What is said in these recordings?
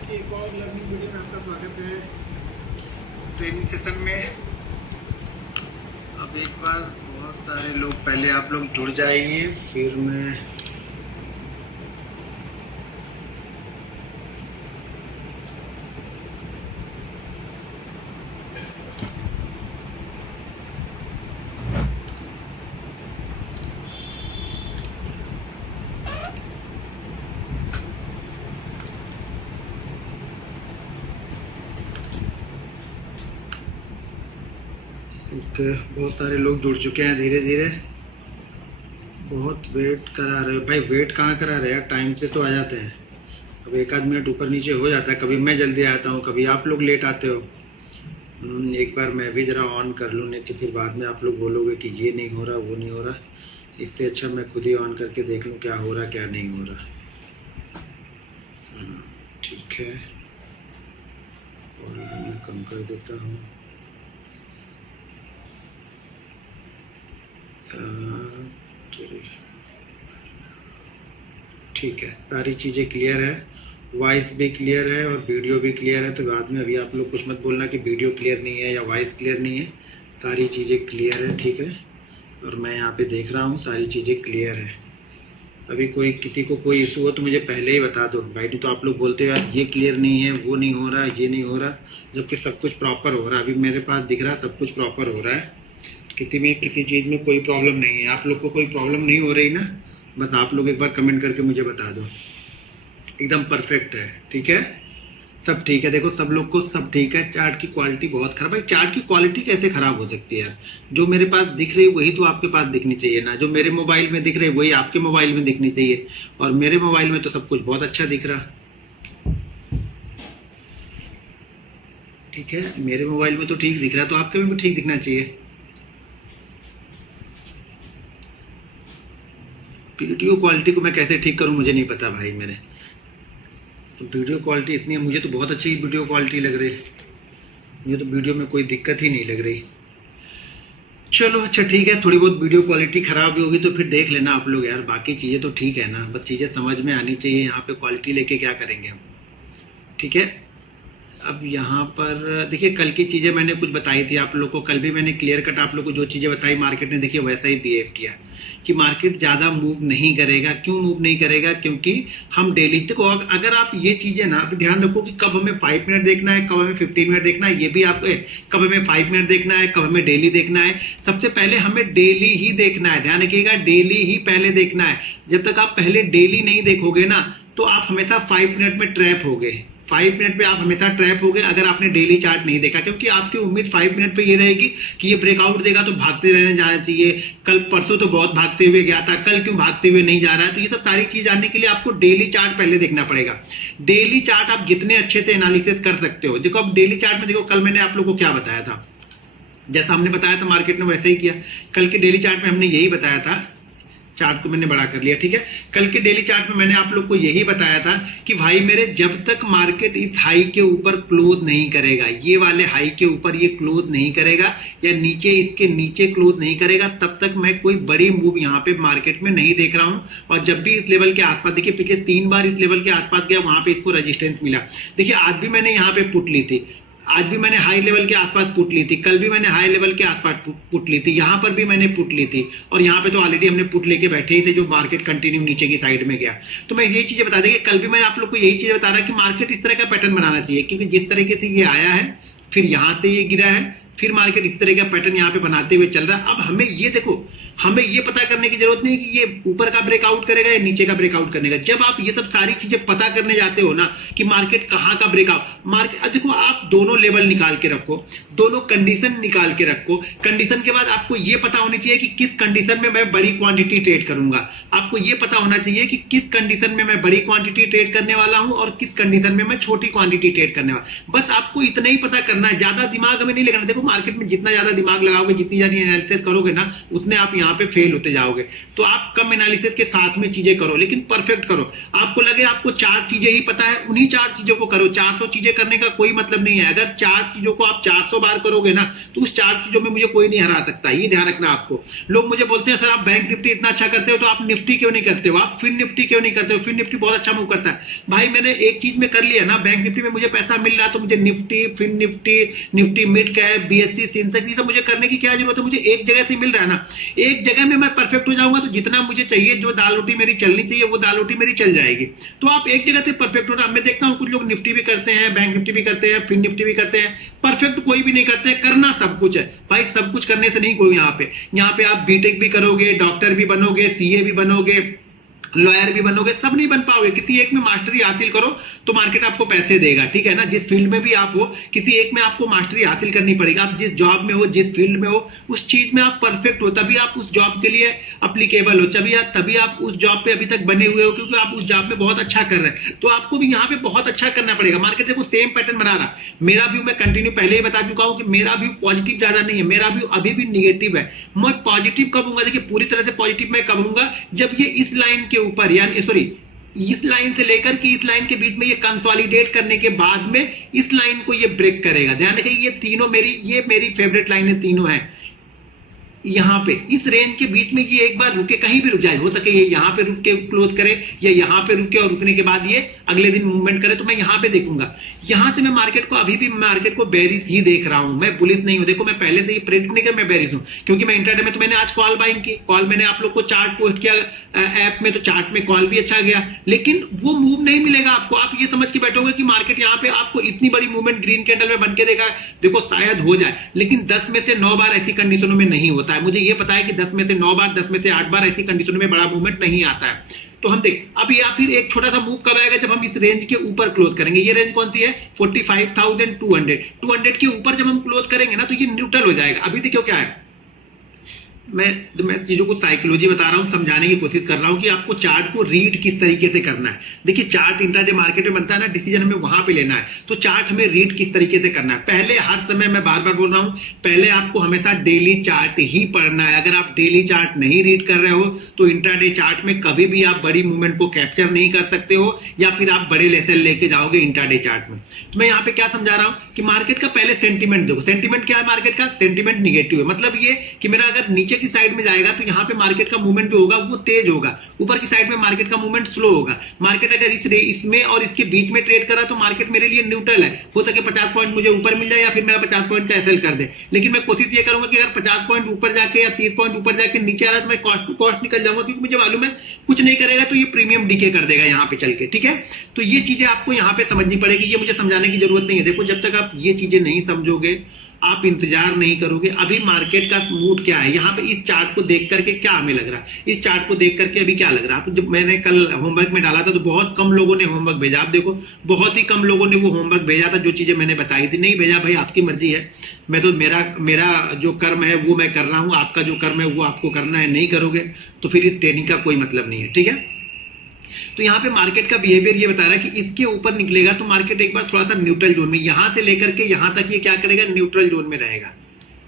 की एक और लर्निंग वीडियो में आपका स्वागत है। ट्रेनिंग सेशन में अब एक बार बहुत सारे लोग, पहले आप लोग जुड़ जाइए, फिर मैं बहुत सारे लोग जुड़ चुके हैं। धीरे धीरे बहुत वेट करा रहे हो भाई। वेट कहाँ करा रहे हैं, टाइम से तो आ जाते हैं। अब एक आध मिनट ऊपर नीचे हो जाता है, कभी मैं जल्दी आता हूँ, कभी आप लोग लेट आते हो। एक बार मैं भी जरा ऑन कर लूँ, नहीं तो फिर बाद में आप लोग बोलोगे कि ये नहीं हो रहा, वो नहीं हो रहा। इससे अच्छा मैं खुद ही ऑन करके देख लूँ क्या हो रहा क्या नहीं हो रहा। ठीक है, और मैं कम कर देता हूँ। ठीक है, सारी चीज़ें क्लियर है, वॉइस भी क्लियर है और वीडियो भी क्लियर है। तो बाद में अभी आप लोग कुछ मत बोलना कि वीडियो क्लियर नहीं है या वॉइस क्लियर नहीं है। सारी चीज़ें क्लियर है, ठीक है। और मैं यहाँ पे देख रहा हूँ सारी चीज़ें क्लियर है। अभी कोई किसी को कोई इशू हो तो मुझे पहले ही बता दो भाई। तो आप लोग बोलते हो यार ये क्लियर नहीं है, वो नहीं हो रहा, ये नहीं हो रहा, जबकि सब कुछ प्रॉपर हो रहा है। अभी मेरे पास दिख रहा है सब कुछ प्रॉपर हो रहा है, किसी चीज़ में कोई प्रॉब्लम नहीं है। आप लोग को कोई प्रॉब्लम नहीं हो रही ना, बस आप लोग एक बार कमेंट करके मुझे बता दो। एकदम परफेक्ट है, ठीक है, सब ठीक है। देखो सब लोग को सब ठीक है। चार्ट की क्वालिटी बहुत खराब है। चार्ट की क्वालिटी कैसे खराब हो सकती है? जो मेरे पास दिख रही है वही तो आपके पास दिखनी चाहिए ना। जो मेरे मोबाइल में दिख रही है वही आपके मोबाइल में दिखनी चाहिए, और मेरे मोबाइल में तो सब कुछ बहुत अच्छा दिख रहा। ठीक है, मेरे मोबाइल में तो ठीक दिख रहा, तो आपके में भी ठीक दिखना चाहिए। वीडियो क्वालिटी को मैं कैसे ठीक करूं मुझे नहीं पता भाई। मेरे तो वीडियो क्वालिटी इतनी है, मुझे तो बहुत अच्छी वीडियो क्वालिटी लग रही है। मुझे तो वीडियो में कोई दिक्कत ही नहीं लग रही। चलो अच्छा ठीक है, थोड़ी बहुत वीडियो क्वालिटी खराब भी होगी तो फिर देख लेना आप लोग यार। बाकी चीज़ें तो ठीक है ना, बस चीज़ें समझ में आनी चाहिए। यहाँ पे क्वालिटी लेके क्या करेंगे हम, ठीक है। अब यहाँ पर देखिए, कल की चीज़ें मैंने कुछ बताई थी आप लोग को। कल भी मैंने क्लियर कट आप लोग को जो चीज़ें बताई, मार्केट ने देखिए वैसा ही बिहेव किया कि मार्केट ज़्यादा मूव नहीं करेगा। क्यों मूव नहीं करेगा? क्योंकि हम डेली देखो, अगर आप ये चीज़ें ना आप ध्यान रखो कि कब हमें 5 मिनट देखना है, कब हमें 15 मिनट देखना है, ये भी आप कब हमें 5 मिनट देखना है, कब हमें डेली देखना है। सबसे पहले हमें डेली ही देखना है, ध्यान रखिएगा, डेली ही पहले देखना है। जब तक आप पहले डेली नहीं देखोगे ना तो आप हमेशा 5 मिनट में ट्रैप हो गए। 5 मिनट पे आप हमेशा ट्रैप हो गए अगर आपने डेली चार्ट नहीं देखा, क्योंकि आपकी उम्मीद 5 मिनट पे ये रहेगी कि ये ब्रेकआउट देगा तो भागते रहने जाना चाहिए। कल परसों तो बहुत भागते हुए गया था, कल क्यों भागते हुए नहीं जा रहा है? तो ये सब सारी चीज जानने के लिए आपको डेली चार्ट पहले देखना पड़ेगा। डेली चार्ट आप जितने अच्छे से एनालिसिस कर सकते हो। देखो अब डेली चार्ट में देखो, कल मैंने आप लोग को क्या बताया था, जैसा हमने बताया था मार्केट ने वैसे ही किया। कल के डेली चार्ट में हमने यही बताया था, चार्ट को मैंने बड़ा कर लिया, ठीक है। कल के डेली चार्ट में मैंने आप लोग को यही बताया था कि भाई मेरे, जब तक मार्केट इस हाई के ऊपर क्लोज नहीं करेगा, ये वाले हाई के ऊपर ये क्लोज नहीं करेगा या नीचे इसके नीचे क्लोज नहीं करेगा, तब तक मैं कोई बड़ी मूव यहाँ पे मार्केट में नहीं देख रहा हूं। और जब भी इस लेवल के आसपास, देखिए पिछले 3 बार इस लेवल के आसपास गया, वहां पे इसको रेजिस्टेंस मिला। देखिए आज भी मैंने यहाँ पे पुट ली थी, आज भी मैंने हाई लेवल के आसपास पुट ली थी, कल भी मैंने हाई लेवल के आसपास पुट ली थी, यहां पर भी मैंने पुट ली थी, और यहां पे तो ऑलरेडी हमने पुट लेके बैठे ही थे जो मार्केट कंटिन्यू नीचे की साइड में गया। तो मैं यही चीजें बता देंगे, कल भी मैंने आप लोग को यही चीजें बता रहा कि मार्केट इस तरह का पैटर्न बनाना चाहिए, क्योंकि जिस तरीके से ये आया है, फिर यहां से ये गिरा है, फिर मार्केट इस तरह का पैटर्न यहाँ पे बनाते हुए चल रहा है। अब हमें ये देखो, हमें ये पता करने की जरूरत नहीं कि ये ऊपर का ब्रेकआउट करेगा या नीचे का ब्रेकआउट करने का। जब आप ये सब सारी चीजें पता करने जाते हो ना कि मार्केट कहाँ का ब्रेकआउट, मार्केट देखो, आप दोनों लेवल निकाल के रखो, दोनों कंडीशन निकाल के रखो। कंडीशन के बाद आपको ये पता होनी चाहिए कि किस कंडीशन में मैं बड़ी क्वांटिटी ट्रेड करूंगा। आपको ये पता होना चाहिए कि किस कंडीशन में मैं बड़ी क्वांटिटी ट्रेड करने वाला हूं और किस कंडीशन में मैं छोटी क्वांटिटी ट्रेड करने वाला। बस आपको इतना ही पता करना है, ज्यादा दिमाग हमें नहीं लगाना। देखो मार्केट में जितना ज्यादा दिमाग लगाओगे, जितनी ज्यादा एनालिसिस करोगे ना, उतने आप यहाँ पे फेल होते जाओगे। तो आप कम एनालिसिस के साथ में चीजें करो, लेकिन परफेक्ट करो। आपको लगे आपको 4 चीजें ही पता है, उन्हीं 4 चीजों को करो। 400 चीजें करने का कोई मतलब नहीं है। अगर 4 चीजों को आप 400 बार करोगे ना, तो उस 4 चीजों में मुझे कोई नहीं हरा सकता। ये ध्यान रखना आपको। लोग मुझे बोलते हैं सर आप बैंक निफ्टी इतना अच्छा करते हो, तो आप निफ्टी क्यों नहीं करते हो, आप फिन निफ्टी क्यों नहीं करते हो, फिन निफ्टी बहुत अच्छा मूव करता है। भाई मैंने एक चीज में कर लिया ना, बैंक निफ्टी में मुझे पैसा मिल रहा, तो मुझे Nifty, fin Nifty, Nifty mid cap, BSC, Sensex, ये सब मुझे करने की क्या जरूरत है। मुझे एक जगह से मिल रहा है ना, एक जगह में मैं परफेक्ट हो जाऊंगा, तो जितना मुझे चाहिए, जो दाल रोटी मेरी चलनी चाहिए, वो दाल रोटी मेरी चल जाएगी। तो आप एक जगह से परफेक्ट हो रहा। मैं देखता हूं कुछ लोग निफ्टी भी करते हैं, बैंक निफ्टी भी करते हैं, फिन निफ्टी भी करते हैं, परफेक्ट कोई भी नहीं करते। करना सब कुछ है भाई, सब कुछ करने से नहीं कोई। यहाँ पे आप बीटेक भी करोगे, डॉक्टर भी बनोगे, सीए भी बनोगे, लॉयर भी बनोगे, सब नहीं बन पाओगे। किसी एक में मास्टरी हासिल करो तो मार्केट आपको पैसे देगा, ठीक है ना। जिस फील्ड में भी आप हो, किसी एक में आपको मास्टरी हासिल करनी पड़ेगी। आप जिस जॉब में हो, जिस फील्ड में हो, उस चीज में आप परफेक्ट हो, तभी आप उस जॉब के लिए अप्लीकेबल हो, तभी आप उस जॉब पे अभी तक बने हुए हो, क्योंकि आप उस जॉब में बहुत अच्छा कर रहे हैं। तो आपको भी यहाँ पे बहुत अच्छा करना पड़ेगा। मार्केट देखो सेम पैटर्न बना रहा। मेरा व्यू मैं कंटिन्यू पहले ही बता चुका हूं कि मेरा व्यू पॉजिटिव ज्यादा नहीं है, मेरा व्यू अभी भी निगेटिव है। मैं पॉजिटिव कब हूंगा, देखिए पूरी तरह से पॉजिटिव मैं कब हूंगा, जब ये इस लाइन के ऊपर, यानी सॉरी, इस लाइन से लेकर के इस लाइन के बीच में ये कंसोलिडेट करने के बाद में इस लाइन को ये ब्रेक करेगा। ध्यान रखिए, ये तीनों ये मेरी फेवरेट लाइन है, तीनों है। यहाँ पे इस रेंज के बीच में ये एक बार रुके, कहीं भी रुक जाए, हो सके ये यहाँ पे रुक के क्लोज करे, या यहाँ पे रुके और रुकने के बाद ये अगले दिन मूवमेंट करे, तो मैं यहाँ पे देखूंगा। यहाँ से मैं मार्केट को अभी भी मार्केट को बेरिश ही देख रहा हूं, मैं बुलिश नहीं हूं। देखो मैं पहले से ही प्रेडिक्ट नहीं कर, मैं बेरिश हूं, क्योंकि मैं इंटरडे में तो मैंने आज कॉल बाइंग की, कॉल मैंने आप लोग को चार्ट पोस्ट किया ऐप में, तो चार्ट में कॉल भी अच्छा गया, लेकिन वो मूव नहीं मिलेगा आपको। आप ये समझ के बैठोगे कि मार्केट यहाँ पे आपको इतनी बड़ी मूवमेंट ग्रीन कैंडल में बन के देगा, देखो शायद हो जाए, लेकिन 10 में से 9 बार ऐसी कंडीशनों में नहीं होता है। मुझे ये पता है कि 10 में से 9 बार, 10 में से 8 बार ऐसी कंडीशनों में बड़ा मूवमेंट नहीं आता है। तो हम देख अब, या फिर एक छोटा सा मूव कब आएगा, जब हम इस रेंज के ऊपर क्लोज करेंगे। ये रेंज कौन सी है, 45,200। 200 के ऊपर जब हम क्लोज करेंगे ना, तो ये न्यूट्रल हो जाएगा। अभी देखो क्या है, मैं चीजों को साइकोलॉजी बता रहा हूं, समझाने की कोशिश कर रहा हूं कि आपको चार्ट को रीड किस तरीके से करना है। देखिए चार्ट इंट्राडे मार्केट में बनता है ना, डिसीजन हमें वहां पे लेना है, तो चार्ट हमें रीड किस तरीके से करना है। पहले हर समय मैं बार बार बोल रहा हूं, पहले आपको हमेशा डेली चार्ट ही पढ़ना है। अगर आप डेली चार्ट नहीं रीड कर रहे हो, तो इंट्राडे चार्ट में कभी भी आप बड़ी मूवमेंट को कैप्चर नहीं कर सकते हो, या फिर आप बड़े लेसन लेके जाओगे इंट्राडे चार्ट में। तो मैं यहाँ पे क्या समझा रहा हूं कि मार्केट का पहले सेंटीमेंट देखो। सेंटीमेंट क्या है मार्केट का, सेंटीमेंट निगेटिव है। मतलब ये कि मेरा अगर नीचे की साइड में जाएगा, तो यहाँ पे मार्केट का मूवमेंट जो होगा वो तेज होगा, ऊपर की साइड में मार्केट का मूवमेंट स्लो होगा। मार्केट अगर इसमें और इसके बीच में ट्रेड करा, तो मार्केट मेरे लिए न्यूट्रल है। हो सके 50 पॉइंट मुझे ऊपर मिल जाए, या फिर मेरा 50 पॉइंट का एसएल कर दे, लेकिन मैं कोशिश ये करूंगा कि अगर 50 पॉइंट ऊपर जाके या 30 पॉइंट ऊपर जाके नीचे आ रहा है, तो मैं कॉस्ट टू कॉस्ट निकल जाऊंगा, क्योंकि मुझे मालूम है कुछ नहीं करेगा तो ये प्रीमियम डीके कर देगा यहाँ पे चल के, ठीक है। तो ये चीजें आपको यहाँ पे समझनी पड़ेगी, ये मुझे समझाने की जरूरत नहीं है। देखो जब तक आप ये चीजें नहीं समझोगे, आप इंतजार नहीं करोगे। अभी मार्केट का मूड क्या है, यहाँ पे इस चार्ट को देख करके क्या हमें लग रहा है, इस चार्ट को देख करके अभी क्या लग रहा है। जब मैंने कल होमवर्क में डाला था, तो बहुत कम लोगों ने होमवर्क भेजा। आप देखो बहुत ही कम लोगों ने वो होमवर्क भेजा था, जो चीजें मैंने बताई थी। नहीं भेजा भाई, आपकी मर्जी है। मैं तो मेरा जो कर्म है वो मैं कर रहा हूं, आपका जो कर्म है वो आपको करना है। नहीं करोगे तो फिर इस ट्रेनिंग का कोई मतलब नहीं है, ठीक है। तो यहाँ पे मार्केट का बिहेवियर ये बता रहा है कि इसके ऊपर निकलेगा तो मार्केट एक बार थोड़ा सा न्यूट्रल जोन में, यहां से लेकर के यहां तक ये क्या करेगा, न्यूट्रल जोन में रहेगा,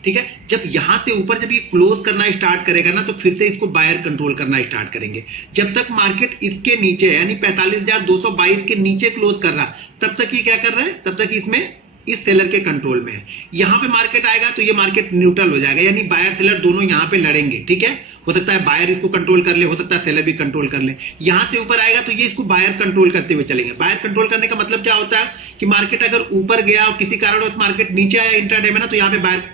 ठीक है। जब यहां से ऊपर जब ये क्लोज करना स्टार्ट करेगा ना, तो फिर से इसको बायर कंट्रोल करना स्टार्ट करेंगे। जब तक मार्केट इसके नीचे यानी 45,222 के नीचे क्लोज कर रहा, तब तक ये क्या कर रहा है, तब तक इसमें इस सेलर के कंट्रोल में है। यहां पे मार्केट आएगा तो ये मार्केट न्यूट्रल हो जाएगा, यानी बायर सेलर दोनों यहां पे लड़ेंगे, ठीक है। हो सकता है बायर इसको कंट्रोल कर ले, हो सकता है सेलर भी कंट्रोल कर ले। यहां से ऊपर आएगा तो ये इसको बायर कंट्रोल करते हुए चलेंगे। बायर कंट्रोल करने का मतलब क्या होता है कि मार्केट अगर ऊपर गया और किसी कारणवश मार्केट नीचे आया इंट्राडे में ना, तो यहाँ पे बायर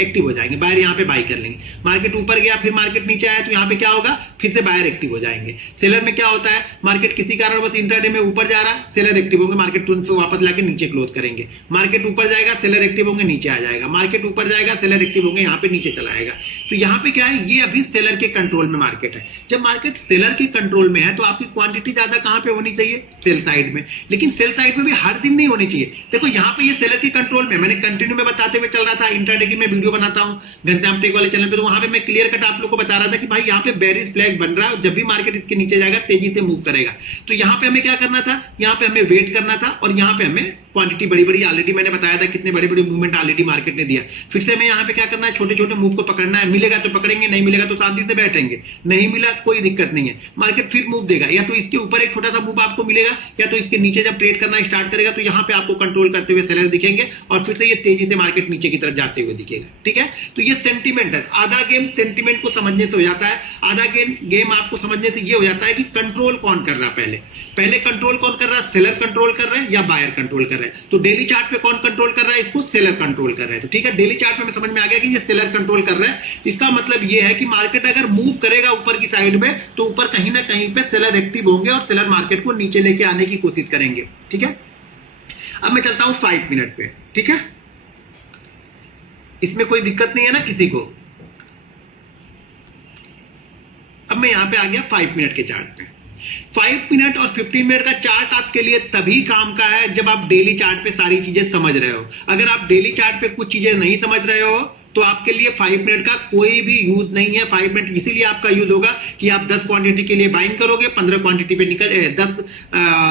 एक्टिव हो जाएंगे, बायर यहाँ पे बाई कर लेंगे। मार्केट ऊपर गया फिर मार्केट नीचे आया, तो यहाँ पे क्या होगा, फिर से बायर एक्टिव हो जाएंगे। सेलर में क्या होता है, मार्केट किसी कारण बस इंट्राडे में ऊपर जा रहा, सेलर एक्टिव होंगे, मार्केट तुरंत से वापस लाके नीचे क्लोज करेंगे। मार्केट ऊपर जाएगा, सेलर एक्टिव होंगे, नीचे आ जाएगा। मार्केट ऊपर जाएगा, सेलर एक्टिव होंगे, यहाँ पे नीचे चला आएगा। तो यहाँ पे क्या है, ये अभी सेलर के कंट्रोल में मार्केट है। जब मार्केट सेलर के कंट्रोल में है, तो आपकी क्वांटिटी ज्यादा कहां पे होनी चाहिए, सेल साइड में। लेकिन सेल साइड में भी हर दिन नहीं होनी चाहिए। देखो यहाँ पे ये सेलर के कंट्रोल में, मैंने कंटिन्यू में बताते हुए चल रहा था, इंट्राडे की मैं वीडियो बनाता हूँ घनश्याम टेक वाले चैनल पे, तो वहां पे मैं क्लियर कट आप लोग को बता रहा था कि भाई यहाँ पे बेरिश फ्लैग बन रहा है, जब भी मार्केट इसके नीचे जाएगा तेजी से मूव करेगा। तो यहाँ पे हमें क्या करना था, यहाँ पे हमें वेट करना था और यहाँ पे हमें क्वांटिटी बड़ी बड़ी ऑलरेडी मैंने बताया था कितने बड़े बड़े मूवमेंट ऑलरेडी मार्केट ने दिया। फिर से हमें यहाँ पे क्या करना है, छोटे छोटे मूव को पकड़ना है, मिलेगा तो पकड़ेंगे, नहीं मिलेगा तो शांति से बैठेंगे, नहीं मिला कोई दिक्कत नहीं है, मार्केट फिर मूव देगा, या तो इसके ऊपर एक छोटा सा मूव आपको मिलेगा या तो इसके नीचे जब ट्रेड करना स्टार्ट करेगा तो यहाँ पे आपको कंट्रोल करते हुए सेलर दिखेंगे और फिर से ये तेजी से मार्केट नीचे की तरफ जाते हुए दिखेगा। ठीक है, तो ये सेंटीमेंट है। आधा गेम सेंटीमेंट को समझने से हो जाता है, आधा गेम आपको समझने से ये हो जाता है कि कंट्रोल कौन कर रहा है। पहले कंट्रोल कौन कर रहा है, सेलर कंट्रोल कर रहा है या बायर कंट्रोल कर रहा है। तो डेली चार्ट पे कौन कंट्रोल कर रहा है, इसको सेलर कंट्रोल कर रहा है। तो ठीक है, डेली चार्ट पे समझ में आ गया कि ये सेलर कंट्रोल कर रहा है। इसका मतलब ये है कि मार्केट अगर मूव करेगा ऊपर की साइड में तो ऊपर कहीं ना कहीं पे सेलर एक्टिव होंगे और सेलर मार्केट को नीचे लेके आने की कोशिश करेंगे। ठीक है, अब मैं चलता हूं 5 मिनट पे। ठीक है, इसमें कोई दिक्कत नहीं है ना किसी को। अब मैं यहां पे आ गया 5 मिनट के चार्ट पे। 5 मिनट और 15 मिनट का चार्ट आपके लिए तभी काम का है जब आप डेली चार्ट पे सारी चीजें समझ रहे हो। अगर आप डेली चार्ट पे कुछ चीजें नहीं समझ रहे हो तो आपके लिए 5 मिनट का कोई भी यूज नहीं है। 5 मिनट इसीलिए आपका यूज होगा कि आप 10 क्वांटिटी के लिए बाइंग करोगे, 15 क्वांटिटी पे निकल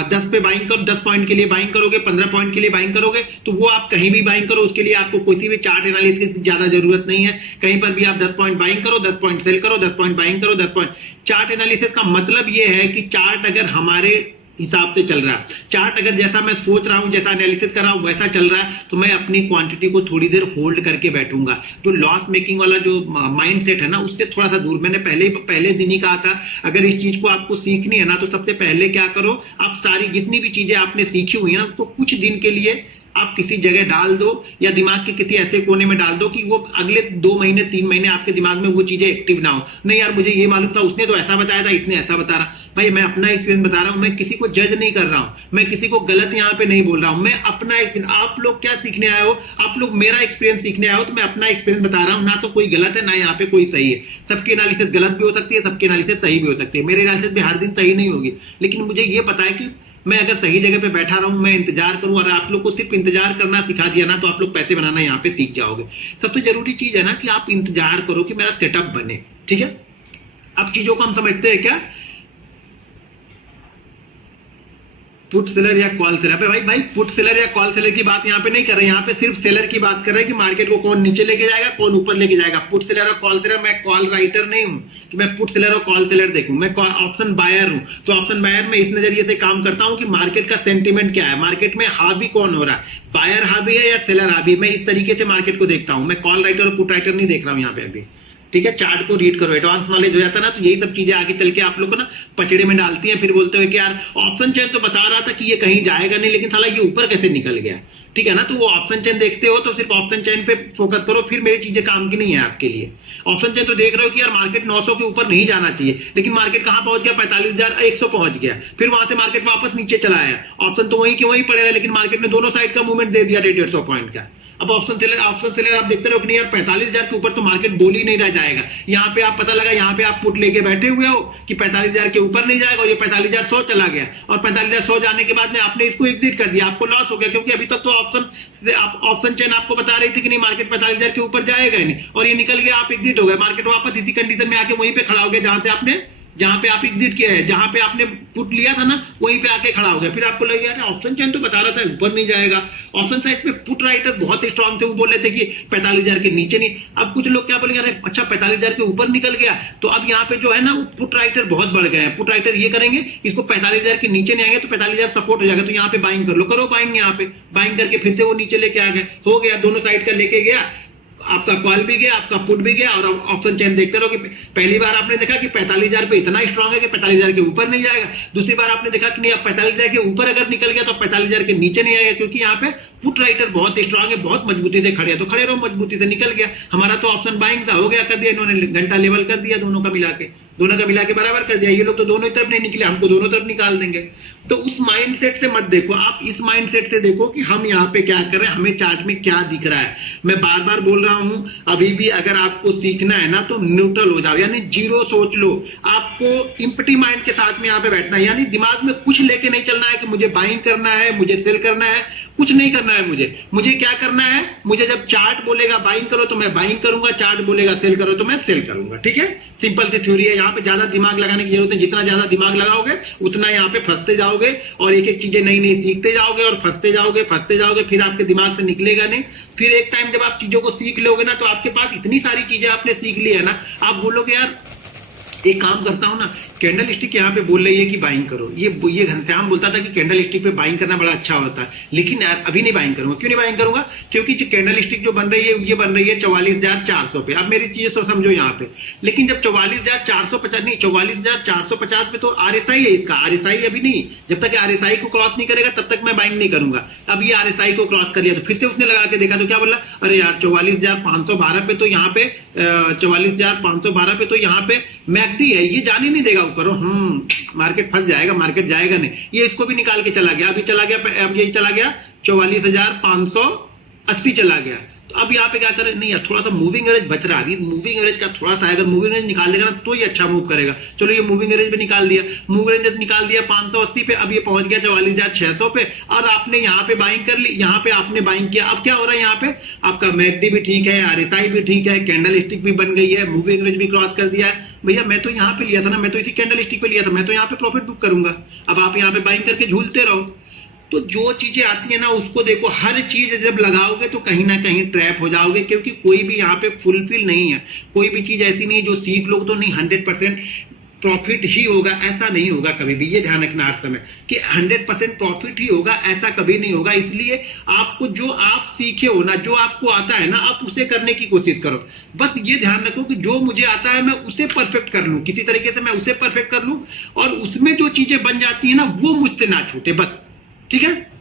10 पे बाइंग करो, 10 पॉइंट के लिए बाइंग करोगे, 15 पॉइंट के लिए बाइंग करोगे, तो वो आप कहीं भी बाइंग करो, उसके लिए आपको कोई भी चार्ट एनालिसिस की ज्यादा जरूरत नहीं है। कहीं पर भी आप 10 पॉइंट बाइंग करो, 10 पॉइंट सेल करो, 10 पॉइंट बाइंग करो, 10 पॉइंट। चार्ट एनालिसिस का मतलब ये है कि चार्ट अगर हमारे हिसाब से चल रहा है, चार्ट अगर जैसा मैं सोच रहा हूं, जैसा एनालिसिस कर रहा हूं वैसा चल रहा है, तो मैं अपनी क्वांटिटी को थोड़ी देर होल्ड करके बैठूंगा। तो लॉस मेकिंग वाला जो माइंड सेट है ना, उससे थोड़ा सा दूर। मैंने पहले दिन ही कहा था, अगर इस चीज को आपको सीखनी है ना तो सबसे पहले क्या करो, आप सारी जितनी भी चीजें आपने सीखी हुई है ना उसको कुछ दिन के लिए आप किसी जगह डाल दो या दिमाग के किसी ऐसे कोने में डाल दो कि वो अगले 2 महीने 3 महीने आपके दिमाग में वो चीजें एक्टिव ना हो। नहीं यार मुझे ये मालूम था, उसने तो ऐसा बताया था, इसने ऐसा बता रहा। भाई मैं अपना एक्सपीरियंस बता रहा हूं, मैं किसी को जज नहीं कर रहा हूं, मैं किसी को गलत यहां पे नहीं बोल रहा हूं, मैं अपना एक्सपीरियंस। आप लोग क्या सीखने आए हो, आप लोग मेरा एक्सपीरियंस सीखने आए हो, तो मैं अपना एक्सपीरियंस बता रहा हूं। ना तो कोई गलत है ना यहाँ पे कोई सही है। सबकी एनालिसिस गलत भी हो सकती है, सबकी एनालिसिस सही भी हो सकती है। मेरी एनालिसिस भी हर दिन सही नहीं होगी, लेकिन मुझे ये पता है कि मैं अगर सही जगह पे बैठा रहूं, मैं इंतजार करूं, और आप लोग को सिर्फ इंतजार करना सिखा दिया ना तो आप लोग पैसे बनाना यहां पे सीख जाओगे। सबसे जरूरी चीज है ना कि आप इंतजार करो कि मेरा सेटअप बने। ठीक है, अब चीजों को हम समझते हैं क्या, पुट सेलर या कॉल सेलर। भाई पुट सेलर या कॉल सेलर की बात यहाँ पे नहीं कर रहे, यहाँ पे सिर्फ सेलर की बात कर रहे हैं कि मार्केट को कौन नीचे लेके जाएगा, कौन ऊपर लेके जाएगा। पुट सेलर और कॉल सेलर, मैं कॉल राइटर नहीं हूं कि मैं पुट सेलर और कॉल सेलर देखूं, मैं ऑप्शन बायर हूं। तो ऑप्शन बायर में इस नजरिए से काम करता हूं कि मार्केट का सेंटीमेंट क्या है, मार्केट में हावी कौन हो रहा है, बायर हावी है या सेलर हावी। मैं इस तरीके से मार्केट को देखता हूं, मैं कॉल राइटर और पुट राइटर नहीं देख रहा हूं यहाँ पे अभी। ठीक है, चार्ट को रीड करो, एडवांस नॉलेज हो जाता है ना, तो यही सब चीजें आगे चल के आप लोग को ना पचड़े में डालती हैं। फिर बोलते हो कि यार ऑप्शन चेन तो बता रहा था कि ये कहीं जाएगा नहीं, लेकिन साला ये ऊपर कैसे निकल गया। ठीक है ना, तो वो ऑप्शन चेन देखते हो तो सिर्फ ऑप्शन चेन पे फोकस करो, फिर मेरी चीजें काम की नहीं है आपके लिए। ऑप्शन चेन तो देख रहे हो कि यार मार्केट 900 के ऊपर नहीं जाना चाहिए, लेकिन मार्केट कहां पहुंच गया, 45,100 पहुंच गया, फिर वहां से मार्केट वापस नीचे चला आया। ऑप्शन तो वहीं की वहीं पड़े रहे, लेकिन मार्केट ने दोनों साइड का मूवमेंट दे दिया 150 पॉइंट का। अब ऑप्शन सेलर आप देखते रहो कि नहीं यार 45,000 के ऊपर तो मार्केट बोल ही नहीं रह जाएगा। यहाँ पे आप पता लगा, यहाँ पे आप पुट लेके बैठे हुए हो कि 45,000 के ऊपर नहीं जाएगा, और ये 45,100 चला गया, और 45,100 जाने के बाद में आपने इसको एग्जिट कर दिया, आपको लॉस हो गया, क्योंकि अभी तक तो ऑप्शन चेन आपको बता रही थी कि नहीं मार्केट 45,000 के ऊपर जाएगा ही नहीं, और ये निकल गया, आप एग्जिट हो गए। मार्केट वापस इसी कंडीशन में आके वहीं पे खड़ा हो गया जहां पे आप एग्जिट किया है, जहां पे आपने पुट लिया था ना वहीं पे आके खड़ा हो गया। फिर आपको लग गया ऑप्शन चेन तो बता रहा था ऊपर नहीं जाएगा। ऑप्शन साइड पे पुट राइटर बहुत स्ट्रांग थे, वो बोल रहे थे कि 45,000 के नीचे नहीं। अब कुछ लोग क्या बोलेंगे, अरे अच्छा 45,000 के ऊपर निकल गया, तो अब यहाँ पे जो है ना वो पुट राइटर बहुत बढ़ गए हैं। पुट राइटर ये करेंगे, इसको 45,000 के नीचे नहीं आएंगे तो 45,000 सपोर्ट हो जाएगा, तो यहाँ पे बाइंग कर लो, करो बाइंग। यहाँ पे बाइंग करके फिर से वो नीचे लेके आ गए, हो गया, दोनों साइड का लेके गया, आपका कॉल भी गया, आपका पुट भी गया, और ऑप्शन चेन देखते रहो कि पहली बार आपने देखा कि 45,000 पे इतना स्ट्रांग है कि 45,000 के ऊपर नहीं जाएगा। दूसरी बार आपने देखा कि नहीं, अब 45,000 के ऊपर अगर निकल गया तो 45,000 के नीचे नहीं आएगा, क्योंकि यहाँ पे पुट राइटर बहुत स्ट्रांग है, बहुत मजबूती से खड़े हैं। तो खड़े रहो, मजबूती से निकल गया। हमारा तो ऑप्शन बाइंग था, हो गया, कर दिया इन्होंने, घंटा लेवल कर दिया, दोनों का मिला के बराबर कर दिया। ये लोग तो दोनों तरफ नहीं निकले, हमको दोनों तरफ निकाल देंगे। तो उस माइंडसेट से मत देखो, आप इस माइंडसेट से देखो कि हम यहाँ पे क्या कर रहे हैं, हमें चार्ट में क्या दिख रहा है। मैं बार बार बोल रहा हूं, अभी भी अगर आपको सीखना है ना तो न्यूट्रल हो जाओ, यानी जीरो सोच लो। आपको इम्पटी माइंड के साथ में यहाँ पे बैठना है, यानी दिमाग में कुछ लेके नहीं चलना है कि मुझे बाइंग करना है, मुझे सेल करना है, कुछ नहीं करना है। मुझे क्या करना है, मुझे जब चार्ट बोलेगा बाइंग करो तो मैं बाइंग करूंगा, चार्ट बोलेगा सेल करो तो मैं सेल करूंगा। ठीक है, सिंपल सी थ्योरी है, यहाँ पे ज्यादा दिमाग लगाने की जरूरत नहीं। जितना ज्यादा दिमाग लगाओगे उतना यहाँ पे फंसते जाओगे और एक एक चीजें नई नई सीखते जाओगे और फंसते जाओगे, फिर आपके दिमाग से निकलेगा नहीं। फिर एक टाइम जब आप चीजों को सीख लोगे ना तो आपके पास इतनी सारी चीजें आपने सीख ली है ना, आप बोलोगे यार एक काम करता हूं ना, कैंडल स्टिक यहाँ पे बोल रही है कि बाइंग करो, ये घनश्याम बोलता था कि कैंडल स्टिक पे बाइंग करना बड़ा अच्छा होता है, लेकिन यार अभी नहीं बाइंग करूंगा। क्यों नहीं बाइंग करूंगा? क्योंकि जो कैंडल स्टिक जो बन रही है ये बन रही है 44,400 पे। अब मेरी चीजें सब समझो यहाँ पे, लेकिन जब 44,450 नहीं 44,450 पे तो RSI है इसका, RSI अभी नहीं, जब तक RSI को क्रॉस नहीं करेगा तब तक मैं बाइंग नहीं करूंगा। अब ये RSI को क्रॉस कर लिया तो फिर से उसने लगा के देखा तो क्या बोला, अरे यार 44,512 पे तो यहाँ पे 44,512 पे तो यहाँ पे मैकडी है, ये जाने नहीं देगा ऊपर। मार्केट फंस जाएगा, मार्केट जाएगा नहीं। ये इसको भी निकाल के चला गया, अभी चला गया, अब यही चला गया 44,580 चला गया। तो अब यहाँ पे क्या करें, नहीं यार थोड़ा सा मूविंग एवरेज बच रहा है, अभी मूविंग एवरेज का थोड़ा सा, अगर मूविंग एवरेज निकाल देगा ना तो ही अच्छा मूव करेगा। चलो ये मूविंग एवरेज पे निकाल दिया, मूविंग एवरेज निकाल दिया 580 पे, अब ये पहुंच गया 44,600 पे और आपने यहाँ पे बाइंग कर ली, यहाँ पे आपने बाइंग किया। अब क्या हो रहा है, यहाँ पे आपका मैकडी भी ठीक है, RSI भी ठीक है, कैंडल स्टिक भी बन गई है, मूविंग एवरेज भी क्रॉस कर दिया है। भैया मैं तो यहाँ पे लिया था ना, मैं तो इसी कैंडल स्टिक पे लिया था, मैं तो यहाँ पे प्रॉफिट बुक करूंगा। अब आप यहाँ पे बाइंग करके झूलते रहो। तो जो चीजें आती है ना उसको देखो, हर चीज जब लगाओगे तो कहीं ना कहीं ट्रैप हो जाओगे, क्योंकि कोई भी यहाँ पे फुलफिल नहीं है। कोई भी चीज ऐसी नहीं है जो सीख लोग तो नहीं 100% प्रॉफिट ही होगा, ऐसा नहीं होगा कभी भी। ये ध्यान रखना हर समय कि 100% प्रॉफिट ही होगा, ऐसा कभी नहीं होगा। इसलिए आपको जो आप सीखे हो ना, जो आपको आता है ना, आप उसे करने की कोशिश करो। बस ये ध्यान रखो कि जो मुझे आता है मैं उसे परफेक्ट कर लूं, किसी तरीके से मैं उसे परफेक्ट कर लूं और उसमें जो चीजें बन जाती है ना वो मुझसे ना छूटे, बस। ठीक है,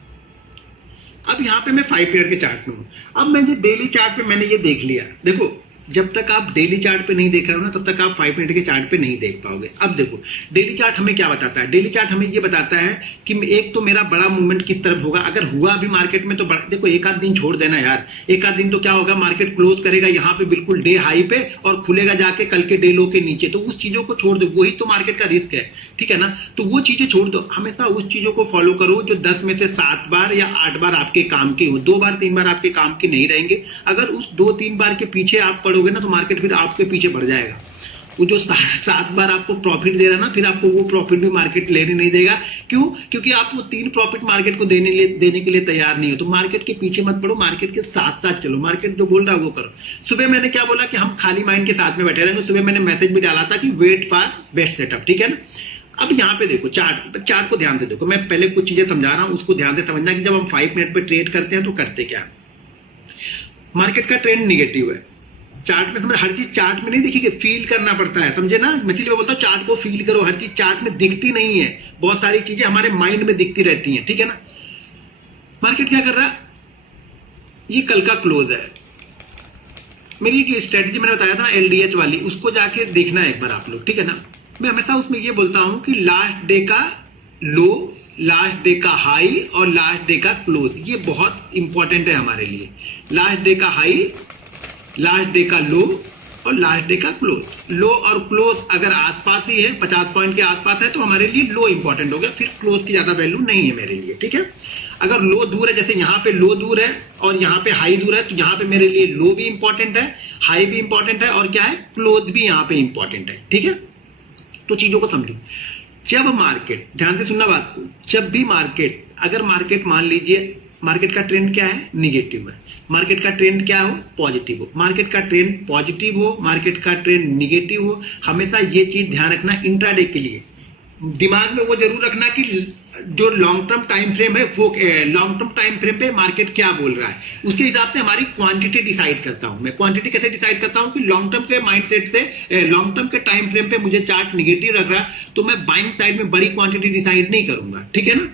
अब यहां पे मैं 5 मिनट के चार्ट में हूं। अब मैं जो डेली चार्ट पे मैंने ये देख लिया, देखो जब तक आप डेली चार्ट पे नहीं देख रहे हो ना तब तक आप 5 मिनट के चार्ट पे नहीं देख पाओगे। अब देखो डेली चार्ट हमें क्या बताता है, डेली चार्ट हमें ये बताता है कि एक तो मेरा बड़ा मूवमेंट किस तरफ होगा, अगर हुआ अभी मार्केट में तो देखो एक आध दिन छोड़ देना यार, एक आध दिन तो क्या होगा, मार्केट क्लोज करेगा यहाँ पे बिल्कुल डे हाई पे और खुलेगा जाके कल के डे लो के नीचे, तो उस चीजों को छोड़ दो, वही तो मार्केट का रिस्क है। ठीक है ना, तो वो चीजें छोड़ दो, हमेशा उस चीजों को फॉलो करो जो 10 में से 7 बार या 8 बार आपके काम की हो। 2 बार 3 बार आपके काम की नहीं रहेंगे। अगर उस 2-3 बार के पीछे आप पड़ोगे ना तो मार्केट फिर आपके पीछे बढ़ जाएगा। वो जो 7 बार आपको प्रॉफिट दे रहा है ना, फिर आपको वो प्रॉफिट भी मार्केट लेने नहीं देगा। क्यों? क्योंकि आप वो 3 प्रॉफिट मार्केट को देने के लिए तैयार नहीं हो। तो मार्केट के पीछे मत पड़ो, मार्केट के साथ साथ चलो, मार्केट जो बोल रहा है वो करो। सुबह मैंने क्या बोला कि हम खाली माइंड के साथ में बैठे रहेंगे। सुबह मैंने मैसेज भी डाला था कि वेट फॉर बेस्ट सेटअप। ठीक है ना, अब यहाँ पे देखो चार्ट को ध्यान से देखो। मैं पहले कुछ चीजें समझा रहा हूं, उसको ध्यान से समझना कि जब हम 5 मिनट पे ट्रेड करते हैं तो करते क्या। मार्केट का ट्रेंड निगेटिव है, चार्ट में समझ, हर चीज चार्ट में नहीं दिखेगी, फील करना पड़ता है, समझे ना। मछली में बोलता हूं चार्ट को फील करो, हर चीज चार्ट में दिखती नहीं है, बहुत सारी चीजें हमारे माइंड में दिखती रहती हैं। ठीक है ना, मार्केट क्या कर रहा है, ये कल का क्लोज है। मेरी एक स्ट्रेटेजी मैंने बताया था ना LDH वाली, उसको जाके देखना है एक बार आप लोग। ठीक है ना, मैं हमेशा उसमें ये बोलता हूं कि लास्ट डे का लो, लास्ट डे का हाई और लास्ट डे का क्लोज, ये बहुत इंपॉर्टेंट है हमारे लिए। लास्ट डे का हाई, लास्ट डे का लो और लास्ट डे का क्लोज। लो और क्लोज अगर आसपास ही है, 50 पॉइंट के आसपास है, तो हमारे लिए लो इंपॉर्टेंट हो गया, फिर क्लोज की ज्यादा वैल्यू नहीं है मेरे लिए। ठीक है, अगर लो दूर है, जैसे यहाँ पे लो दूर है और यहाँ पे हाई दूर है, तो यहाँ पे मेरे लिए लो भी इंपॉर्टेंट है, हाई भी इंपॉर्टेंट है और क्या है, क्लोज भी यहाँ पे इंपॉर्टेंट है। ठीक है, तो चीजों को समझो। जब मार्केट, ध्यान से सुनना बात को, जब भी मार्केट, अगर मार्केट मान लीजिए मार्केट का ट्रेंड क्या है, निगेटिव है, मार्केट का ट्रेंड क्या हो, पॉजिटिव हो, मार्केट का ट्रेंड पॉजिटिव हो, मार्केट का ट्रेंड निगेटिव हो, हमेशा ये चीज ध्यान रखना इंट्राडे के लिए। दिमाग में वो जरूर रखना कि जो लॉन्ग टर्म टाइम फ्रेम है, वो लॉन्ग टर्म टाइम फ्रेम पे मार्केट क्या बोल रहा है, उसके हिसाब से हमारी क्वांटिटी डिसाइड करता हूं मैं। क्वांटिटी कैसे डिसाइड करता हूं कि लॉन्ग टर्म के माइंडसेट से, लॉन्ग टर्म के टाइम फ्रेम पे मुझे चार्ट निगेटिव रख रहा है तो मैं बाइंग साइड में बड़ी क्वांटिटी डिसाइड नहीं करूंगा। ठीक है ना,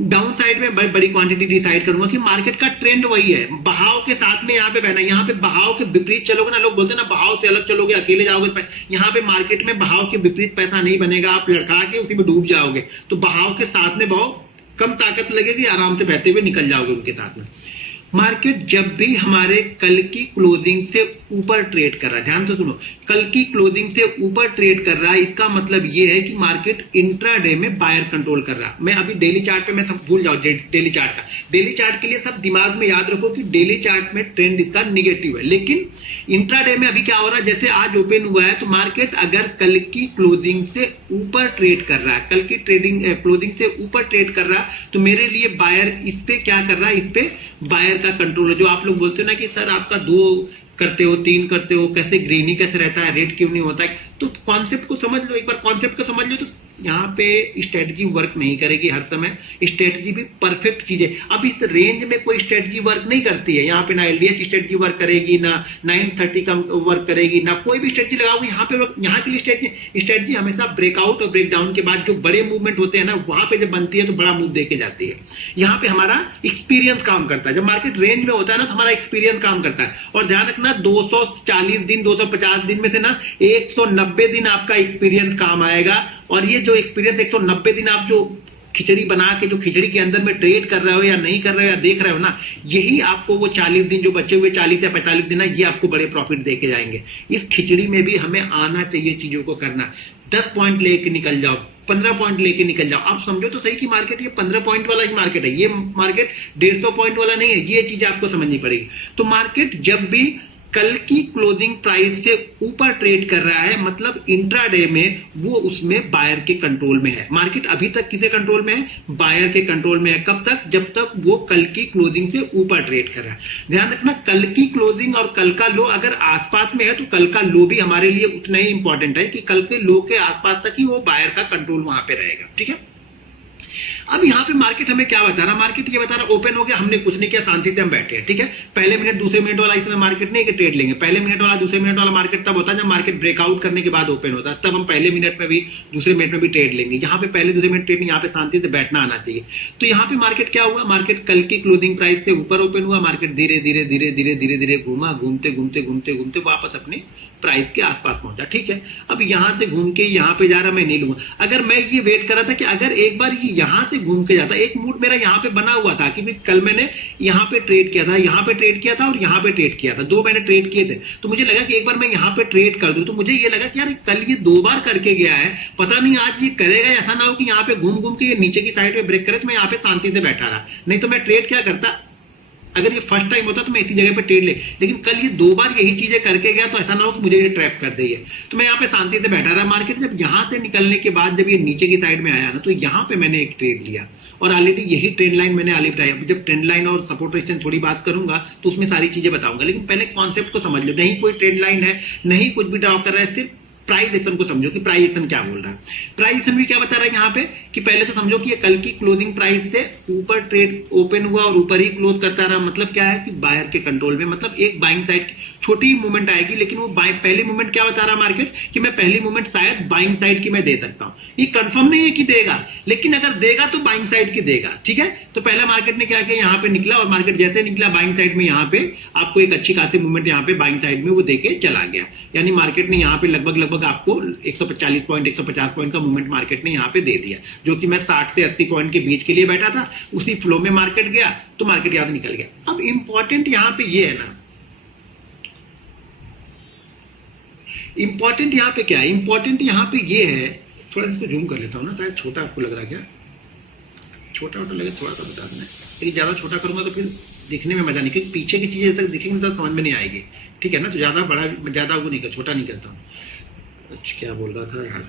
डाउन साइड में बड़ी क्वांटिटी डिसाइड करूंगा कि मार्केट का ट्रेंड वही है, बहाव के साथ में यहाँ पे बहना, यहाँ पे बहाव के विपरीत चलोगे ना, लोग बोलते हैं ना बहाव से अलग चलोगे अकेले जाओगे, यहाँ पे मार्केट में बहाव के विपरीत पैसा नहीं बनेगा, आप लड़खा के उसी में डूब जाओगे। तो बहाव के साथ में बहाव, कम ताकत लगेगी, आराम से बहते हुए निकल जाओगे उनके साथ में। मार्केट जब भी हमारे कल की क्लोजिंग से ऊपर ट्रेड कर रहा है, ध्यान से सुनो, कल की क्लोजिंग से ऊपर ट्रेड कर रहा है, इसका मतलब यह है कि मार्केट इंट्राडे में बायर कंट्रोल कर रहा है। मैं अभी डेली चार्ट पे, मैं सब भूल जाओ डेली चार्ट का, डेली चार्ट के लिए सब दिमाग में याद रखो कि डेली चार्ट में ट्रेंड इसका निगेटिव है, लेकिन इंट्राडे में अभी क्या हो रहा है, जैसे आज ओपन हुआ है तो मार्केट अगर कल की क्लोजिंग से ऊपर ट्रेड कर रहा है, कल की क्लोजिंग से ऊपर ट्रेड कर रहा है, तो मेरे लिए बायर इस पे क्या कर रहा है, इस पे बायर का कंट्रोल है। जो आप लोग बोलते हो ना कि सर आपका 2 करते हो, 3 करते हो, कैसे ग्रीन ही कैसे रहता है, रेड क्यों नहीं होता है, तो कॉन्सेप्ट को समझ लो, एक बार कॉन्सेप्ट को समझ लो तो यहाँ पे स्ट्रेटजी वर्क नहीं करेगी हर समय। स्ट्रेटजी भी परफेक्ट चीज है, अब इस रेंज में कोई स्ट्रेटजी वर्क नहीं करती है, यहाँ पे ना एलडीएच स्ट्रेटजी वर्क करेगी, ना 930 का वर्क करेगी, ना कोई भी स्ट्रेटजी लगाओगे यहाँ पे, यहाँ के लिए स्ट्रेटजी हमेशा ब्रेकआउट और ब्रेकडाउन के बाद जो बड़े मूवमेंट होते हैं ना, वहां पे जब बनती है तो बड़ा मूव दे के जाती है। यहाँ पे हमारा एक्सपीरियंस काम करता है, जब मार्केट रेंज में होता है ना तो हमारा एक्सपीरियंस काम करता है। और ध्यान रखना 240 दिन 250 दिन में से ना 190 दिन आपका एक्सपीरियंस काम आएगा, और ये जो एक्सपीरियंस 190 दिन आप जो खिचड़ी बना के जो खिचड़ी के अंदर में ट्रेड कर रहे हो या नहीं कर रहे हो या देख रहे हो ना, यही आपको वो 40 दिन जो बचे हुए 40 या 45 दिन है, ये आपको बड़े प्रॉफिट दे के जाएंगे। इस खिचड़ी में भी हमें आना चाहिए चीजों को करना। 10 पॉइंट लेके निकल जाओ, 15 पॉइंट लेके निकल जाओ, आप समझो तो सही कि मार्केट ये 15 पॉइंट वाला ही मार्केट है, ये मार्केट 150 पॉइंट वाला नहीं है, ये चीज आपको समझनी पड़ेगी। तो मार्केट जब भी कल की क्लोजिंग प्राइस से ऊपर ट्रेड कर रहा है, मतलब इंट्राडे में वो उसमें बायर के कंट्रोल में है। मार्केट अभी तक किसके कंट्रोल में है, बायर के कंट्रोल में है। कब तक, जब तक वो कल की क्लोजिंग से ऊपर ट्रेड कर रहा है। ध्यान रखना, कल की क्लोजिंग और कल का लो अगर आसपास में है तो कल का लो भी हमारे लिए उतना ही इंपॉर्टेंट है कि कल के लो के आसपास तक ही वो बायर का कंट्रोल वहां पे रहेगा। ठीक है, अब यहाँ पे मार्केट हमें क्या बता रहा, मार्केट ये बता रहा ओपन हो गया, हमने कुछ नहीं किया, शांति से हम बैठे हैं। ठीक है, पहले मिनट दूसरे मिनट वाला इसमें मार्केट नहीं कि ट्रेड लेंगे, पहले मिनट वाला दूसरे मिनट वाला मार्केट तब होता है जब मार्केट ब्रेकआउट करने के बाद ओपन होता है, तब हम पहले मिनट में भी दूसरे मिनट में भी ट्रेड लेंगे। यहाँ पे पहले दूसरे मिनट ट्रेड, यहाँ पे शांति से बैठना आना चाहिए। तो यहाँ पे मार्केट क्या हुआ, मार्केट कल की क्लोजिंग प्राइस से ऊपर ओपन हुआ, मार्केट धीरे धीरे धीरे धीरे धीरे धीरे घूमा, घूमते घूमते घूमते घूमते वापस अपने प्राइस के आसपास पहुंचा। ठीक है, अब यहां से घूम के यहां पे जा रहा, मैं नहीं लूंगा। अगर मैं ये वेट कर रहा था कि अगर एक बार ये यहां से घूम के जाता, एक मूड मेरा यहां पे बना हुआ था कि कल मैंने यहां पे ट्रेड किया था, यहां पे ट्रेड किया था और यहां पे ट्रेड किया था, 2 मैंने ट्रेड किए थे, तो मुझे लगा कि एक बार मैं यहां पे ट्रेड कर दूं। तो मुझे ये लगा कि यार कल ये 2 बार करके गया है, पता नहीं आज ये करेगा, ऐसा ना हो कि यहाँ पे घूम घूम के ये नीचे की साइड पे ब्रेक करे तो मैं यहाँ पे शांति से बैठा रहा। नहीं तो मैं ट्रेड क्या करता, अगर ये फर्स्ट टाइम होता तो मैं इसी जगह पे ट्रेड ले, लेकिन कल ये 2 बार यही चीजें करके गया, तो ऐसा ना हो कि मुझे ये ट्रैप कर दे। तो मैं यहाँ पे शांति से बैठा रहा। मार्केट जब यहां से निकलने के बाद जब ये नीचे की साइड में आया ना, तो यहाँ पे मैंने एक ट्रेड लिया, और ऑलरेडी यही ट्रेंड लाइन मैंने ऑलरेडी बताई। जब ट्रेंड लाइन और सपोर्ट रेजिस्टेंस थोड़ी बात करूंगा तो उसमें सारी चीजें बताऊंगा, लेकिन पहले कॉन्सेप्ट को समझ लो। नहीं कोई ट्रेंड लाइन है, नहीं कुछ भी ड्रॉ कर रहा है, सिर्फ प्राइस एक्शन को समझो कि प्राइस एक्शन क्या बोल रहा है। प्राइस एक्शन भी क्या बता रहा है यहाँ पे कि पहले तो समझो कि ये कल की क्लोजिंग प्राइस से ऊपर ट्रेड ओपन हुआ और ऊपर ही क्लोज करता रहा, मतलब क्या है कि बायर के कंट्रोल में, मतलब एक बाइंग साइड की छोटी मूवमेंट आएगी, लेकिन वो पहली मूवमेंट क्या बता रहा मार्केट कि मैं पहली मूवमेंट शायद बाइंग साइड की मैं दे सकता हूं। ये कंफर्म नहीं है कि देगा, लेकिन अगर देगा तो बाइंग साइड की देगा। ठीक है, तो पहले मार्केट ने क्या किया, यहाँ पे निकला, और मार्केट जैसे निकला बाइंग साइड में, यहाँ पे आपको एक अच्छी खासी मूवमेंट यहाँ पे बाइंग साइड में वो देके चला गया। यानी मार्केट ने यहाँ पे लगभग आपको 140 पॉइंट 150 पॉइंट का मूवमेंट मार्केट ने यहाँ पे दे दिया, जो कि मैं 60 से 80 पॉइंट के बीच के लिए बैठा था। उसी फ्लो में मार्केट गया तो मार्केट यहां से निकल गया। अब इंपॉर्टेंट यहाँ पे ये है ना, इंपॉर्टेंट यहाँ पे क्या है, इंपॉर्टेंट यहाँ पे ये है, थोड़ा इसको जूम कर लेता हूं ना, शायद छोटा आपको लग रहा है, क्या छोटा लगे थोड़ा सा बता देना, लेकिन ज्यादा छोटा करूंगा तो फिर दिखने में मजा नहीं, क्योंकि पीछे की चीजें तक दिखेंगी तो समझ में नहीं आएगी। ठीक है ना, तो ज्यादा बड़ा ज्यादा वो नहीं कर, छोटा नहीं करता हूँ। अच्छा क्या बोल रहा था यार,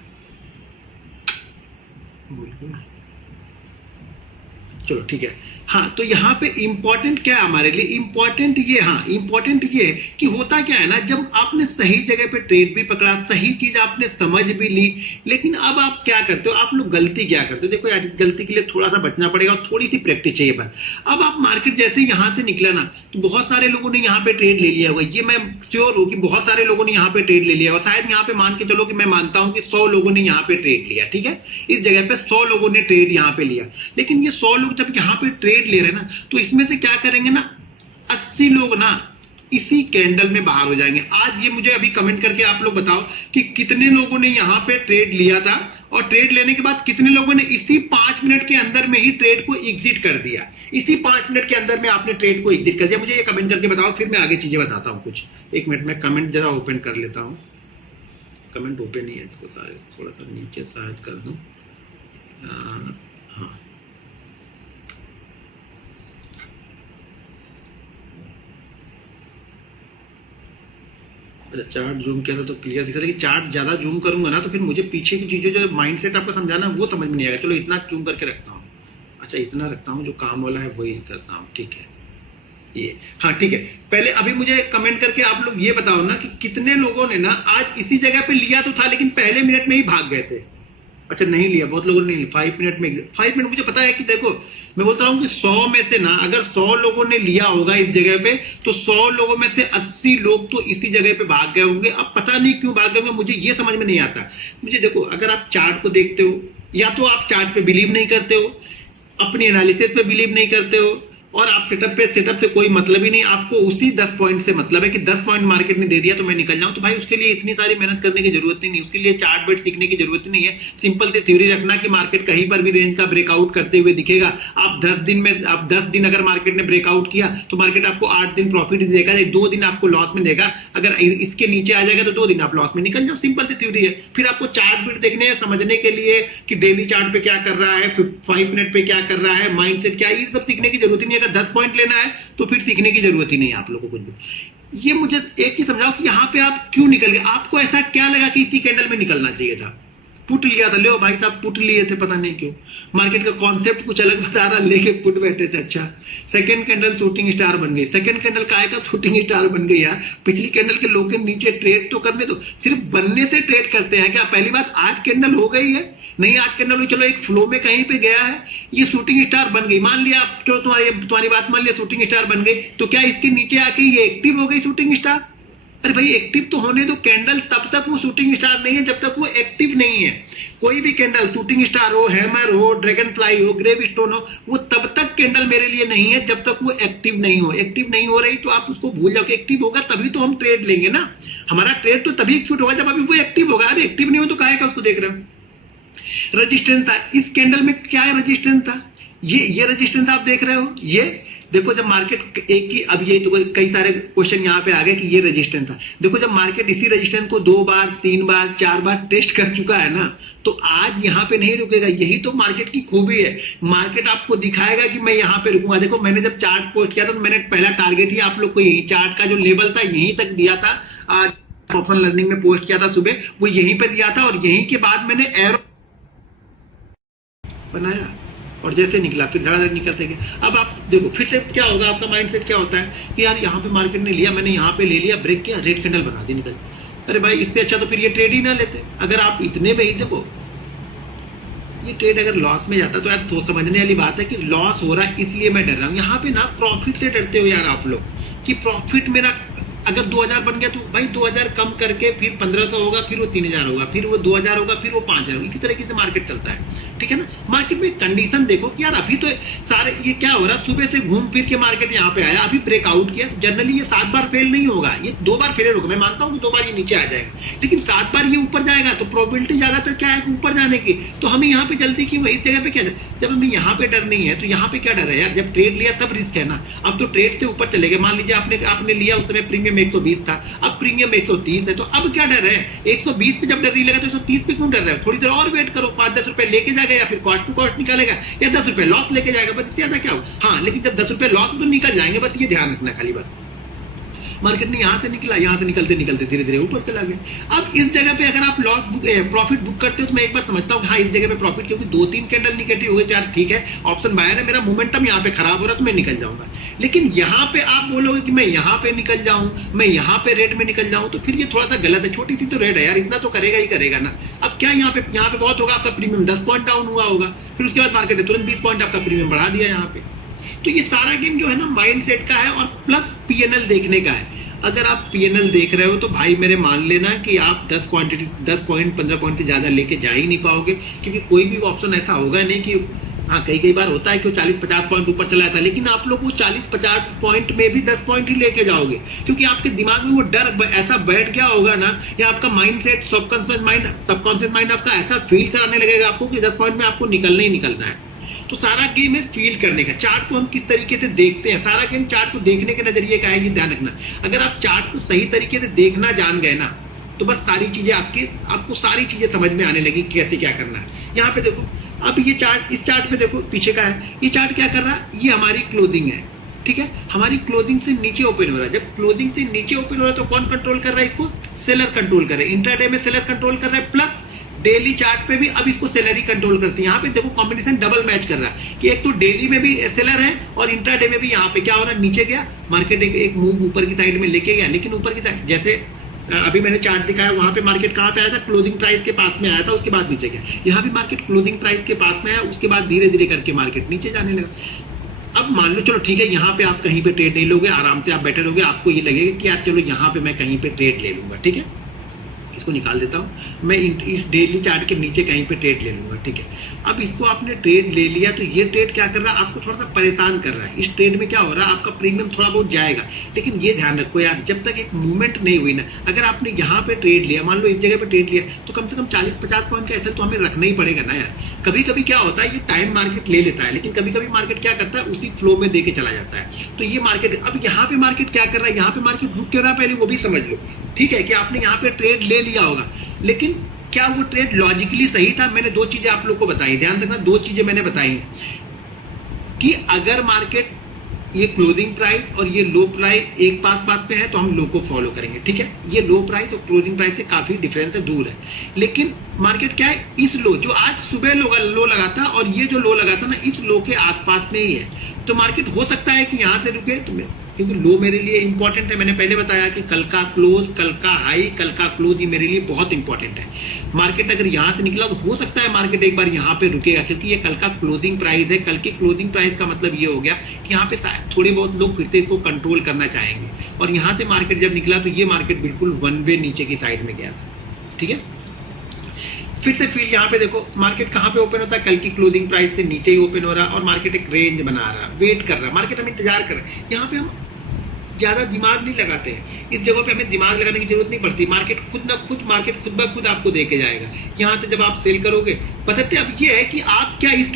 चलो ठीक है। हाँ, तो यहाँ पे इंपॉर्टेंट क्या है हमारे लिए, इंपॉर्टेंट ये, हाँ इंपॉर्टेंट ये कि होता क्या है ना, जब आपने सही जगह पे ट्रेड भी पकड़ा, सही चीज आपने समझ भी ली, लेकिन अब आप क्या करते हो, आप लोग गलती क्या करते हो। देखो यार, गलती के लिए थोड़ा सा बचना पड़ेगा और थोड़ी सी प्रैक्टिस चाहिए बस। अब आप मार्केट जैसे यहाँ से निकला ना, तो बहुत सारे लोगों ने यहाँ पे ट्रेड ले लिया हुआ, ये मैं श्योर हूँ कि बहुत सारे लोगों ने यहाँ पे ट्रेड ले लिया, और शायद यहाँ पे मान के चलो कि मैं मानता हूँ कि 100 लोगों ने यहाँ पे ट्रेड लिया। ठीक है, इस जगह पे 100 लोगों ने ट्रेड यहाँ पे लिया, लेकिन ये 100 लोग जब यहाँ पे ट्रेड ले रहे हैं ना, तो इसमें से क्या करेंगे ना, 80 लोग ना इसी कैंडल में बाहर हो जाएंगे। आज ये मुझे अभी कमेंट करके आप लोग बताओ कि कितने लोगों ने यहाँ पे ट्रेड लिया था, और ट्रेड लेने के बाद कितने लोगों ने इसी 5 मिनट के अंदर में ही ट्रेड को एग्जिट कर दिया। इसी 5 मिनट के अंदर में आपने ट्रेड को एग्जिट कर दिया। मुझे ये कमेंट करके बताओ, फिर मैं आगे चीजें बताता हूँ कुछ। एक मिनट में कमेंट जरा ओपन कर लेता हूँ। कमेंट ओपन ही है, इसको सारे थोड़ा सा नीचे शायद कर दूं। हाँ, अच्छा चार्ट जूम किया था तो क्लियर दिखा था, कि चार्ट ज्यादा जूम करूंगा ना तो फिर मुझे पीछे की चीजें जो माइंडसेट आपको समझाना वो समझ में नहीं आएगा। चलो इतना जूम करके रखता हूँ। अच्छा इतना रखता हूँ, जो काम वाला है वही करता हूँ, ठीक है ये। हाँ ठीक है, पहले अभी मुझे कमेंट करके आप लोग ये बताओ ना कि कितने लोगों ने ना आज इसी जगह पे लिया तो था, लेकिन पहले मिनट में ही भाग गए थे। अच्छा नहीं लिया, बहुत लोगों ने नहीं लिया 5 मिनट में। 5 मिनट मुझे पता है कि देखो मैं बोलता रहा हूँ कि 100 में से ना अगर 100 लोगों ने लिया होगा इस जगह पे, तो 100 लोगों में से 80 लोग तो इसी जगह पे भाग गए होंगे। अब पता नहीं क्यों भाग गए होंगे, मुझे ये समझ में नहीं आता। मुझे देखो, अगर आप चार्ट को देखते हो, या तो आप चार्ट पे बिलीव नहीं करते हो, अपनी एनालिसिस पे बिलीव नहीं करते हो, और आप सेटअप से कोई मतलब ही नहीं, आपको उसी 10 पॉइंट से मतलब है कि 10 पॉइंट मार्केट ने दे दिया तो मैं निकल जाऊं, तो भाई उसके लिए इतनी सारी मेहनत करने की जरूरत नहीं है, उसके लिए चार्ट बेट सीखने की जरूरत नहीं है। सिंपल सी थ्योरी रखना कि मार्केट कहीं पर भी रेंज का ब्रेकआउट करते हुए दिखेगा। आप 10 दिन अगर मार्केट ने ब्रेकआउट किया तो मार्केट आपको 8 दिन प्रॉफिट देगा, 2 दिन आपको लॉस में देगा। अगर इसके नीचे आ जाएगा तो 2 दिन आप लॉस में निकल जाओ, सिंपल सी थ्योरी है। फिर आपको चार्ट बेट देखने हैं समझने के लिए कि डेली चार्ट पे क्या कर रहा है, 5 मिनट पे क्या कर रहा है, माइंडसेट क्या, ये सब सीखने की जरूरत ही नहीं है। अगर 10 पॉइंट लेना है तो फिर सीखने की जरूरत ही नहीं है आप लोगों को कुछ भी। ये मुझे एक ही समझाओ कि यहां पे आप क्यों निकल गए, आपको ऐसा क्या लगा कि इसी कैंडल में निकलना चाहिए था? पुट लिया था, लो भाई साहब पुट लिए थे, पता नहीं क्यों मार्केट का कॉन्सेप्ट कुछ अलग बता रहा, लेके पुट बैठे थे। अच्छा सेकंड कैंडल शूटिंग स्टार बन गई, सेकंड कैंडल काय का शूटिंग स्टार बन गई यार? पिछली कैंडल के लो के नीचे ट्रेड तो करने दो, सिर्फ बनने से ट्रेड करते हैं क्या? पहली बात, 8 कैंडल हो गई है, नहीं 8 कैंडल हुई, चलो एक फ्लो में कहीं पे गया है, ये शूटिंग स्टार बन गई, मान लिया चलो तुम्हारी बात मान लिया शूटिंग स्टार बन गई, तो क्या इसके नीचे आके ये एक्टिव हो गई शूटिंग स्टार? अरे भाई एक्टिव तो होने दो, कैंडल तब तक वो शूटिंग स्टार नहीं है जब तक वो एक्टिव नहीं है। कोई भी कैंडल शूटिंग स्टार हो, हैमर हो, ड्रैगन फ्लाई हो, ग्रेव स्टोन हो, वो तब तक कैंडल मेरे लिए नहीं है जब तक वो एक्टिव नहीं हो। एक्टिव नहीं हो रही तो आप उसको भूल जाओ कि एक्टिव होगा तभी तो हम ट्रेड लेंगे ना। हमारा ट्रेड तो तभी एक्टिव होगा जब अभी वो एक्टिव होगा। अरे एक्टिव नहीं हो तो काहे का उसको देख रहे हो? रजिस्टेंस था इस कैंडल में, क्या है रजिस्टेंस था, ये रजिस्टेंस आप देख रहे हो, ये देखो जब मार्केट एक ही, अब ये तो कई सारे क्वेश्चन यहाँ पे आ गए कि ये रेजिस्टेंस था। देखो जब मार्केट इसी रेजिस्टेंस को 2 बार 3 बार 4 बार टेस्ट कर चुका है ना, तो आज यहाँ पे नहीं रुकेगा। यही तो मार्केट की खूबी है, मार्केट आपको दिखाएगा कि मैं यहाँ पे रुकूंगा। देखो मैंने जब चार्ट पोस्ट किया था तो मैंने पहला टारगेट ही आप लोग को यही चार्ट का जो लेवल था यहीं तक दिया था। आज ऑप्शन लर्निंग में पोस्ट किया था सुबह, वो यहीं पे दिया था, और यहीं के बाद मैंने एरो बनाया और जैसे निकला फिर धड़ाधड़ निकलते गए। अब आप देखो फिर से क्या होगा, आपका माइंडसेट क्या होता है कि यार यहाँ पे मार्केट ने लिया, मैंने यहाँ पे ले लिया, ब्रेक किया, रेड कैंडल बना दी, निकल। अरे भाई इससे अच्छा तो फिर ये ट्रेड ही ना लेते। अगर आप इतने में ही देखो, ये ट्रेड अगर लॉस में जाता तो यार सोच समझने वाली बात है कि लॉस हो रहा है इसलिए मैं डर रहा हूँ। यहाँ पे ना प्रॉफिट से डरते हो यार आप लोग, कि प्रॉफिट मेरा अगर 2000 बन गया तो भाई 2000 कम करके फिर 1500 होगा, फिर वो 3000 होगा, फिर वो 2000 होगा, फिर वो 5000 होगा। इसी तरीके से मार्केट चलता है, ठीक है ना। मार्केट में कंडीशन देखो कि यार अभी तो सारे ये क्या हो रहा है, सुबह से घूम फिर के मार्केट यहाँ पे आया, अभी ब्रेकआउट किया। जनरली ये 7 बार फेल नहीं होगा, ये 2 बार फेल होगा। मैं मानता हूँ कि 2 बार ये नीचे आ जाएगा, लेकिन 7 बार ये ऊपर जाएगा तो प्रोबेबिलिटी ज्यादातर क्या है ऊपर जाने की। तो हमें यहाँ पे जल्दी की वही जगह पे क्या है, जब हमें यहाँ पे डर नहीं है तो यहाँ पे क्या डर है यार? जब ट्रेड लिया तब रिस्क है ना। अब तो ट्रेड से ऊपर चले गए, मान लीजिए आपने लिया उस समय प्रीमियम 120 था, अब प्रीमियम 130 है, तो अब क्या डर है? 120 पे जब डर नहीं लगा तो 130 पे क्यों डर रहे हो? थोड़ी देर और वेट करो, 5-10 रुपए लेके जाएगा, या फिर कॉस्ट टू कॉस्ट निकालेगा, या 10 रुपए लॉस लेके जाएगा, बस ज्यादा क्या हो। हाँ लेकिन जब 10 रुपए लॉस तो निकल जाएंगे, बस ये ध्यान रखना खाली बात। मार्केट ने यहां से निकला, यहां से निकलते निकलते धीरे धीरे ऊपर चला गया। अब इस जगह पे अगर आप लॉस प्रॉफिट बुक करते हो तो मैं एक बार समझता हूँ हाँ इस जगह पे प्रॉफिट, क्योंकि 2-3 कैंडल निगेटिव हो गए, यार ठीक है ऑप्शन बायर है, मेरा मोमेंटम यहाँ पे खराब हो रहा है तो मैं निकल जाऊंगा। लेकिन यहाँ पे आप बोलोगे कि मैं यहाँ पे निकल जाऊं, मैं यहाँ पे रेड में निकल जाऊं, तो फिर ये थोड़ा सा गलत है। छोटी सी तो रेड है यार, इतना तो करेगा ही करेगा ना। अब क्या यहाँ पे बहुत होगा, आपका प्रीमियम 10 पॉइंट डाउन हुआ होगा, फिर उसके बाद मार्केट ने तुरंत 20 पॉइंट आपका प्रीमियम बढ़ा दिया यहाँ पे। तो ये सारा गेम जो है ना माइंडसेट का है, और प्लस पीएनएल देखने का है। अगर आप पीएनएल देख रहे हो तो भाई मेरे मान लेना कि आप 10 पॉइंट 15 पॉइंट से ज्यादा लेके जा ही नहीं पाओगे, क्योंकि कोई भी ऑप्शन ऐसा होगा नहीं कि हाँ कई बार होता है कि वो 40-50 पॉइंट ऊपर चला जाता है, लेकिन आप लोग वो 40-50 पॉइंट में भी 10 पॉइंट ही लेके जाओगे, क्योंकि आपके दिमाग में वो डर ऐसा बैठ गया होगा ना, या आपका माइंड सेट सबकॉन्शियस माइंड आपका ऐसा फील कराने लगेगा आपको कि 10 पॉइंट में आपको निकलना ही निकलना है। तो सारा गेम है फील करने का। चार्ट को हम किस तरीके से देखते हैं, सारा गेम चार्ट को देखने के नजरिए का है, ये ध्यान रखना। अगर आप चार्ट को सही तरीके से देखना जान गए ना, तो बस सारी चीजें आपको सारी चीजें समझ में आने लगी कैसे क्या करना है। यहाँ पे देखो, अब ये चार्ट, इस चार्ट पे देखो पीछे का है, ये चार्ट क्या कर रहा है, ये हमारी क्लोजिंग है, ठीक है, हमारी क्लोजिंग से नीचे ओपन हो रहा है। जब क्लोजिंग से नीचे ओपन हो रहा है तो कौन कंट्रोल कर रहा है इसको, सेलर कंट्रोल कर रहा है। इंट्राडे में सेलर कंट्रोल कर रहा है, प्लस डेली चार्ट पे भी अब इसको सेलर ही कंट्रोल करती है। यहाँ पे देखो कॉम्बिनेशन डबल मैच कर रहा है कि एक तो डेली में भी सेलर है और इंट्राडे में भी। यहाँ पे क्या हो रहा है, नीचे गया मार्केट, एक मूव ऊपर की साइड में लेके गया, लेकिन ऊपर की साइड जैसे अभी मैंने चार्ट दिखाया, वहां पे मार्केट कहां पे आया था, क्लोजिंग प्राइस के पास में आया था, उसके बाद नीचे गया। यहाँ भी मार्केट क्लोजिंग प्राइस के पास में आया, उसके बाद धीरे धीरे करके मार्केट नीचे जाने लगा। अब मान लो चलो ठीक है, यहाँ पे आप कहीं पे ट्रेड नहीं लोगे, आराम से आप बैठे रहोगे, आपको ये लगेगा कि यार चलो यहाँ पे मैं कहीं पे ट्रेड ले लूंगा, ठीक है, इसको निकाल देता हूँ मैं, इस डेली चार्ट के नीचे कहीं पे ट्रेड ले लूंगा, ठीक है। अब इसको आपने ट्रेड ले लिया, तो ये ट्रेड क्या कर रहा है, आपको थोड़ा सा परेशान कर रहा है। इस ट्रेड में क्या हो रहा है, आपका प्रीमियम थोड़ा बहुत जाएगा, लेकिन ये ध्यान रखो यार, जब तक एक मूवमेंट नहीं हुई ना, अगर आपने यहाँ पे ट्रेड लिया, मान लो इस जगह पे ट्रेड लिया, तो कम से कम 40-50 पॉइंट का ऐसा तो हमें रखना ही पड़ेगा ना यार। कभी कभी क्या होता है, ये टाइम मार्केट ले लेता है, लेकिन कभी कभी मार्केट क्या करता है, उसी फ्लो में देके चला जाता है। तो ये मार्केट, अब यहाँ पे मार्केट क्या कर रहा है, यहाँ पे मार्केट रुक क्यों रहा है, पहले वो भी समझ लो, ठीक है, कि आपने यहाँ पे ट्रेड ले लिया होगा, लेकिन क्या वो ट्रेड लॉजिकली सही था। मैंने दो चीजें आप लोग को बताई, ध्यान रखना, दो चीजें मैंने बताई कि अगर मार्केट ये क्लोजिंग प्राइस और ये लो प्राइस एक पास में है तो हम लो को फॉलो करेंगे, ठीक है। ये लो प्राइस और क्लोजिंग प्राइस से काफी डिफरेंस है, दूर है, लेकिन मार्केट क्या है, इस लो जो आज सुबह लो लगा था और ये जो लो लगा था ना, इस लो के आसपास में ही है। तो मार्केट हो सकता है कि यहां से रुके, तो क्योंकि लो मेरे लिए इंपॉर्टेंट है। मैंने पहले बताया कि कल का क्लोज, कल का हाई, कल का क्लोज, ये मेरे लिए बहुत इंपॉर्टेंट है। मार्केट अगर यहां से निकला तो हो सकता है मार्केट एक बार यहां पे रुकेगा, क्योंकि ये कल का क्लोजिंग प्राइस है। कल की क्लोजिंग प्राइस का मतलब ये हो गया कि यहाँ पे थोड़े बहुत लोग फिर से इसको कंट्रोल करना चाहेंगे, और यहां से मार्केट जब निकला तो ये मार्केट बिल्कुल वन वे नीचे की साइड में गया, ठीक है। फिर से फील यहाँ पे देखो, मार्केट कहाँ पे ओपन होता है, कल की क्लोजिंग प्राइस से नीचे ही ओपन हो रहा है, और मार्केट एक रेंज बना रहा है, वेट कर रहा है, मार्केट हम इंतजार कर रहे हैं। यहाँ पे हम ज्यादा दिमाग नहीं लगाते हैं, इस जगह पे हमें दिमाग लगाने की जरूरत नहीं पड़ती। मार्केट खुद ब खुद आपको देके जाएगा। यहाँ से जब आप सेल करोगे, बशर्ते अब ये है कि आप क्या इस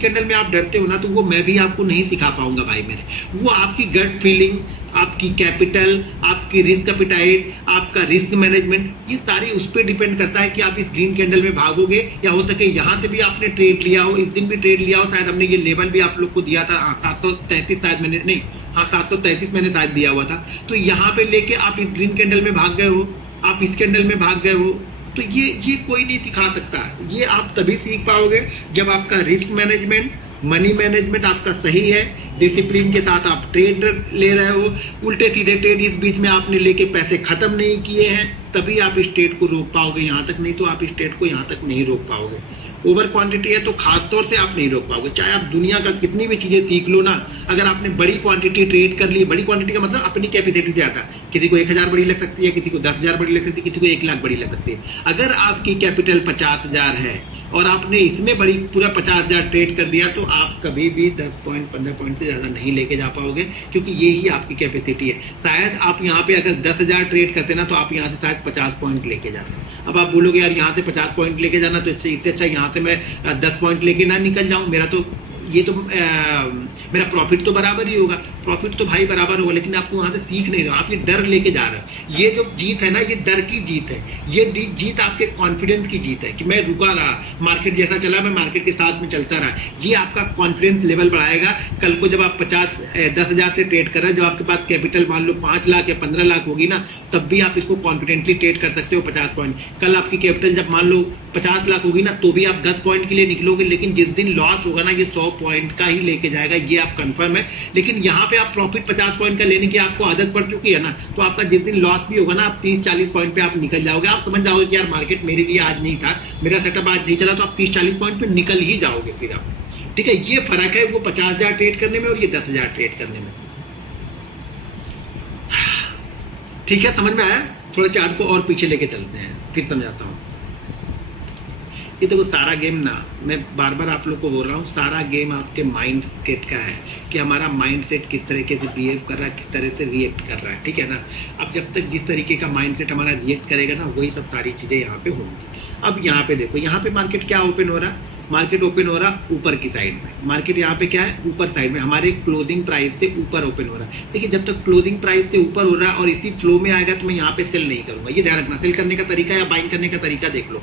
कैंडल में आप डरते हो ना, तो वो मैं भी आपको नहीं सिखा पाऊंगा भाई मेरे। वो आपकी गट फीलिंग, आपकी कैपिटल, आपकी रिस्क एपेटाइट, आपका रिस्क मैनेजमेंट, ये सारी उस पर डिपेंड करता है कि आप इस ग्रीन कैंडल में भागोगे, या हो सके यहाँ से भी आपने ट्रेड लिया हो, इस दिन भी ट्रेड लिया हो। शायद हमने ये लेवल भी आप लोग को दिया था, 733 शायद मैंने, नहीं हाँ 733 मैंने शायद दिया हुआ था। तो यहाँ पे लेके आप इस ग्रीन कैंडल में भाग गए हो, आप इस कैंडल में भाग गए हो, तो ये कोई नहीं सिखा सकता। ये आप तभी सीख पाओगे जब आपका रिस्क मैनेजमेंट, मनी मैनेजमेंट आपका सही है, डिसिप्लिन के साथ आप ट्रेड ले रहे हो, उल्टे सीधे ट्रेड इस बीच में आपने लेके पैसे खत्म नहीं किए हैं, तभी आप इस ट्रेड को रोक पाओगे यहाँ तक, नहीं तो आप इस ट्रेड को यहाँ तक नहीं रोक पाओगे। ओवर क्वांटिटी है तो खास तौर से आप नहीं रोक पाओगे, चाहे आप दुनिया का कितनी भी चीजें सीख लो ना। अगर आपने बड़ी क्वांटिटी ट्रेड कर ली, बड़ी क्वांटिटी का मतलब अपनी कैपेसिटी से आता है, किसी को 1000 बड़ी लग सकती है, किसी को 10,000 बड़ी लग सकती है, किसी को 1 लाख बड़ी लग सकती है। अगर आपकी कैपिटल 50,000 है और आपने इसमें बड़ी पूरा 50,000 ट्रेड कर दिया, तो आप कभी भी 10 पॉइंट 15 पॉइंट से ज्यादा नहीं लेके जा पाओगे, क्योंकि ये ही आपकी कैपेसिटी है। शायद आप यहाँ पे अगर 10,000 ट्रेड करते ना, तो आप यहाँ से शायद 50 पॉइंट लेके जाते। अब आप बोलोगे यार यहाँ से 50 पॉइंट लेके जाना, तो इससे अच्छा यहाँ से मैं 10 पॉइंट लेके ना निकल जाऊं, मेरा तो ये तो मेरा प्रॉफिट तो बराबर ही होगा। प्रॉफिट तो भाई बराबर होगा, लेकिन आपको वहां से सीख नहीं रहे हो, आप ये डर लेके जा रहे हो। ये जो जीत है ना, ये डर की जीत है, ये जीत आपके कॉन्फिडेंस की जीत है कि मैं रुका रहा, मार्केट जैसा चला मैं मार्केट के साथ में चलता रहा। ये आपका कॉन्फिडेंस लेवल बढ़ाएगा। कल को जब आप 10,000 से ट्रेड कर रहे हो, जब आपके पास कैपिटल मान लो 5 लाख या 15 लाख होगी ना, तब भी आप इसको कॉन्फिडेंटली ट्रेड कर सकते हो 50 पॉइंट। कल आपकी कैपिटल जब मान लो 50 लाख होगी ना, तो भी आप 10 पॉइंट के लिए निकलोगे, लेकिन जिस दिन लॉस होगा ना, ये 100 पॉइंट का ही लेके जाएगा, ये आप कंफर्म है। लेकिन यहाँ पे आप प्रॉफिट 50 पॉइंट का लेने की आपको आदत पड़ चुकी है ना, तो आपका जिस दिन लॉस भी होगा ना, आप 30-40 पॉइंट पे आप निकल जाओगे। आप समझ जाओगे कि यार मार्केट मेरे लिए आज नहीं था, मेरा सेटअप आज नहीं चला, तो आप 30-40 पॉइंट पे निकल ही जाओगे फिर आप, ठीक है। ये फर्क है वो 50,000 ट्रेड करने में और ये 10,000 ट्रेड करने में, ठीक है। समझ में आया? थोड़ा चार्ट को और पीछे लेके चलते हैं, फिर समझाता हूं। ये देखो सारा गेम ना, मैं बार बार आप लोग को बोल रहा हूँ, सारा गेम आपके माइंड सेट का है कि हमारा माइंड सेट किस तरीके से बिहेव कर रहा है, किस तरह से रिएक्ट कर रहा है, ठीक है ना। अब जब तक जिस तरीके का माइंड सेट हमारा रिएक्ट करेगा ना, वही सब सारी चीज़ें यहाँ पे होंगी। अब यहाँ पे देखो, यहाँ पे मार्केट क्या ओपन हो रहा है, मार्केट ओपन हो रहा ऊपर की साइड में, मार्केट यहाँ पे क्या है, ऊपर साइड में, हमारे क्लोजिंग प्राइस से ऊपर ओपन हो रहा है। देखिए जब तक क्लोजिंग प्राइस से ऊपर हो रहा है और इसी फ्लो में आएगा तो मैं यहाँ पे सेल नहीं करूंगा, ये ध्यान रखना। सेल करने का तरीका या बाइंग करने का तरीका देख लो।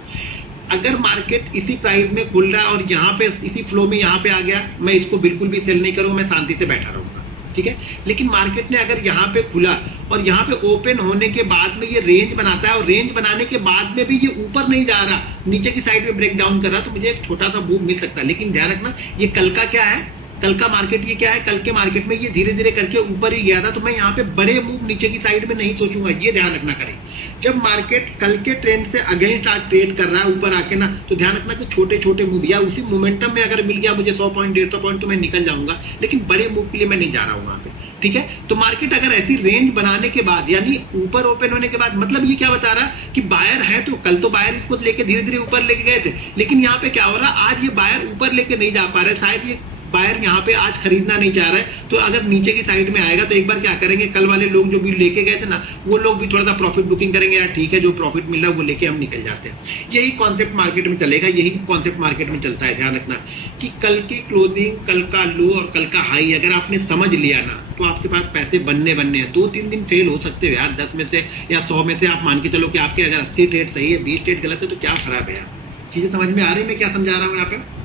अगर मार्केट इसी प्राइस में खुल रहा है और यहाँ पे इसी फ्लो में यहाँ पे आ गया, मैं इसको बिल्कुल भी सेल नहीं करूंगा, मैं शांति से बैठा रहूंगा, ठीक है। लेकिन मार्केट ने अगर यहाँ पे खुला और यहाँ पे ओपन होने के बाद में ये रेंज बनाता है और रेंज बनाने के बाद में भी ये ऊपर नहीं जा रहा, नीचे की साइड में ब्रेक डाउन कर रहा, तो मुझे एक छोटा सा मूव मिल सकता है। लेकिन ध्यान रखना, ये कल का क्या है, कल का मार्केट ये क्या है, कल के मार्केट में ये धीरे धीरे करके ऊपर ही गया था, तो मैं यहाँ पे बड़े मूव नीचे की साइड में नहीं सोचूंगा, ये ध्यान रखना करें। जब मार्केट कल के ट्रेंड से अगेंस्ट आज ट्रेड कर रहा है ऊपर आके ना, तो ध्यान रखना कि छोटे छोटे मूव या उसी मोमेंटम में अगर मिल गया मुझे 100 पॉइंट 150 पॉइंट तो मैं निकल जाऊंगा, लेकिन बड़े मूव के लिए मैं नहीं जा रहा हूँ वहां पे, ठीक है। तो मार्केट अगर ऐसी रेंज बनाने के बाद यानी ऊपर ओपन होने के बाद, मतलब ये क्या बता रहा कि बायर है, तो कल तो बायर इसको लेके धीरे धीरे ऊपर लेके गए थे, लेकिन यहाँ पे क्या हो रहा, आज ये बायर ऊपर लेके नहीं जा पा रहे, शायद ये बायर यहाँ पे आज खरीदना नहीं चाह रहा है। तो अगर नीचे की साइड में आएगा तो एक बार क्या करेंगे, कल वाले लोग जो भी लेके गए थे ना, वो लोग भी थोड़ा सा प्रॉफिट बुकिंग करेंगे, यार ठीक है जो प्रॉफिट मिल रहा है वो लेके हम निकल जाते हैं। यही कॉन्सेप्ट मार्केट में चलेगा, यही कॉन्सेप्ट मार्केट में चलता है। ध्यान रखना कि कल की क्लोजिंग, कल का लो और कल का हाई अगर आपने समझ लिया ना, तो आपके पास पैसे बनने हैं। 2-3 दिन फेल हो सकते हो यार, 10 में से या 100 में से आप मान के चलो कि आपके अगर 80 ट्रेड सही है, 20 ट्रेड गलत है, तो क्या खराब है यार। चीजें समझ में आ रही, मैं क्या समझा रहा हूँ यहाँ पे।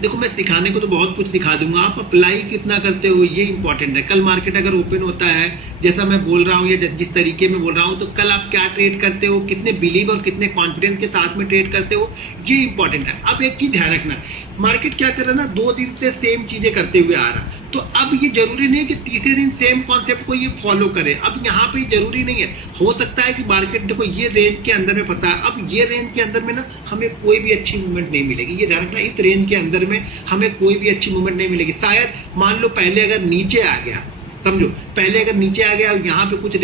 देखो मैं सिखाने को तो बहुत कुछ सिखा दूंगा, आप अप्लाई कितना करते हो ये इंपॉर्टेंट है। कल मार्केट अगर ओपन होता है जैसा मैं बोल रहा हूँ या जिस तरीके में बोल रहा हूँ, तो कल आप क्या ट्रेड करते हो, कितने बिलीव और कितने कॉन्फिडेंस के साथ में ट्रेड करते हो, ये इंपॉर्टेंट है। अब एक चीज ध्यान रखना, मार्केट क्या कर रहा है ना, 2 दिन से सेम चीजें करते हुए आ रहा, तो अब ये जरूरी नहीं है कि तीसरे दिन सेम कॉन्सेप्ट को ये फॉलो करे। अब यहाँ पे जरूरी नहीं है, हो सकता है कि मार्केट देखो ये रेंज के अंदर में पता है, अब ये रेंज के अंदर में ना हमें कोई भी अच्छी मूवमेंट नहीं मिलेगी, ये ध्यान रखना। इस रेंज के अंदर में हमें कोई भी अच्छी मूवमेंट नहीं मिलेगी। शायद मान लो पहले अगर नीचे आ गया, समझो पहले अगर नीचे आ गया और यहाँ पे कुछ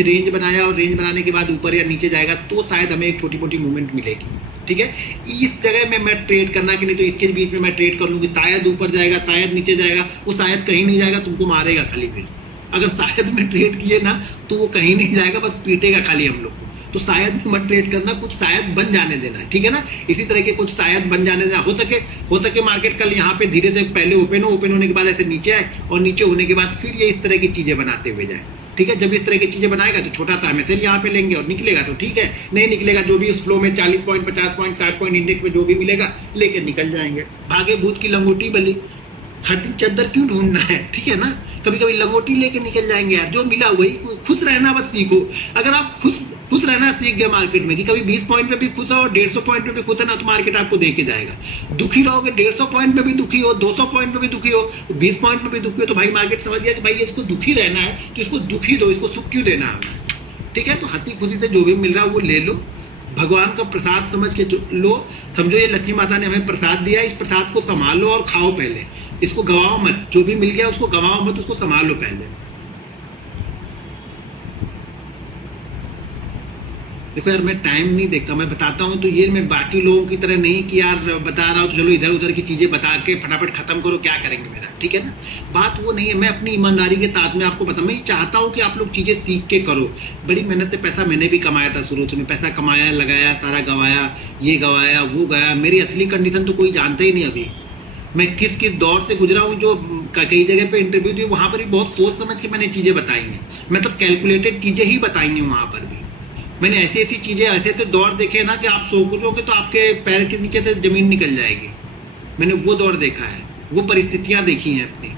रेंज बनाया और रेंज बनाने के बाद ऊपर या नीचे जाएगा, तो शायद हमें एक छोटी मोटी मूवमेंट मिलेगी, ठीक है। इस जगह में मैं ट्रेड करना कि नहीं, तो इसके बीच में मैं ट्रेड कर लूंगी, शायद ऊपर जाएगा, शायद नीचे जाएगा, वो शायद कहीं नहीं जाएगा, तुमको मारेगा खाली। फिर अगर शायद में ट्रेड किए ना तो वो कहीं नहीं जाएगा, बस पीटेगा खाली हम लोग को। तो शायद में मत ट्रेड करना, कुछ शायद बन जाने देना, ठीक है ना। इसी तरह के कुछ शायद बन जाने देना। हो सके मार्केट कल यहाँ पे धीरे धीरे पहले ओपन होने के बाद ऐसे नीचे आए और नीचे होने के बाद फिर ये इस तरह की चीजें बनाते हुए जाए, ठीक है। जब इस तरह की चीजें बनाएगा तो छोटा सा हमें सेल यहाँ पे लेंगे और निकलेगा तो ठीक है, नहीं निकलेगा जो भी इस फ्लो में 40 पॉइंट 50 पॉइंट 60 पॉइंट इंडेक्स में जो भी मिलेगा लेके निकल जाएंगे। भागे भूत की लंगोटी बली, हर दिन चद्दर क्यों ढूंढना है, ठीक है ना। कभी कभी लंगोटी लेके निकल जाएंगे यार, जो मिला वही। खुश रहना बस सीखो। अगर आप खुश रहना सीख गए मार्केट में कि कभी 20 पॉइंट में भी खुश हो और 150 पॉइंट में भी खुश है ना, तो मार्केट आपको देके जाएगा। दुखी रहोगे, 150 पॉइंट में भी दुखी हो, 200 पॉइंट में भी दुखी हो, 20 पॉइंट में भी दुखी हो, तो भाई मार्केट समझ गया कि भाई इसको दुखी रहना है तो इसको दुखी दो, इसको सुख क्यों देना है, ठीक है। तो हंसी खुशी से जो भी मिल रहा है वो ले लो, भगवान का प्रसाद समझ के लो। समझो ये लक्ष्मी माता ने हमें प्रसाद दिया, इस प्रसाद को संभालो और खाओ पहले, इसको गवाओ मत। जो भी मिल गया उसको गवाओ मत, उसको संभालो पहले। देखो यार मैं टाइम नहीं देखता, मैं बताता हूँ तो ये मैं बाकी लोगों की तरह नहीं कि यार बता रहा हूँ तो चलो इधर उधर की चीजें बता के फटाफट खत्म करो, क्या करेंगे मेरा, ठीक है ना। बात वो नहीं है, मैं अपनी ईमानदारी के साथ में आपको बताऊँ, मैं चाहता हूँ कि आप लोग चीजें सीख के करो। बड़ी मेहनत से पैसा मैंने भी कमाया था, शुरू से पैसा कमाया, लगाया, सारा गवाया, ये गवाया वो गया। मेरी असली कंडीशन तो कोई जानता ही नहीं अभी, मैं किस किस दौर से गुजरा हूँ। जो कई जगह पे इंटरव्यू दिए वहां पर भी बहुत सोच समझ के मैंने चीजें बताई हैं, मतलब कैलकुलेटेड चीजें ही बताई हैं। वहां पर भी मैंने ऐसी चीजें, ऐसे दौर देखे ना कि आप सोचोगे तो आपके पैर के नीचे से जमीन निकल जाएगी। मैंने वो दौर देखा है, वो परिस्थितियां देखी हैं अपनी,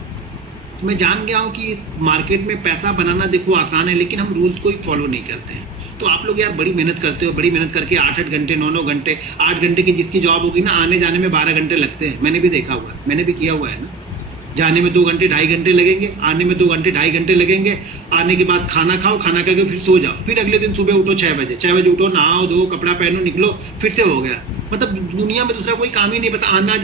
तो मैं जान गया हूँ कि इस मार्केट में पैसा बनाना देखो आसान है, लेकिन हम रूल्स को ही फॉलो नहीं करते हैं। तो आप लोग यार बड़ी मेहनत करते हो, बड़ी मेहनत करके 8-8 घंटे 9-9 घंटे 8 घंटे की जिसकी जॉब होगी ना, आने जाने में 12 घंटे लगते हैं। मैंने भी देखा हुआ है, मैंने भी किया हुआ है ना। जाने में 2 घंटे 2.5 घंटे लगेंगे, आने में 2 घंटे 2.5 घंटे लगेंगे। आने के बाद खाना खाओ, खाना खा के फिर सो जाओ, फिर अगले दिन सुबह उठो 6 बजे उठो, नहाओ धो, कपड़ा पहनो, निकलो, फिर से हो गया। मतलब दुनिया में दूसरा कोई काम ही नहीं पता, आना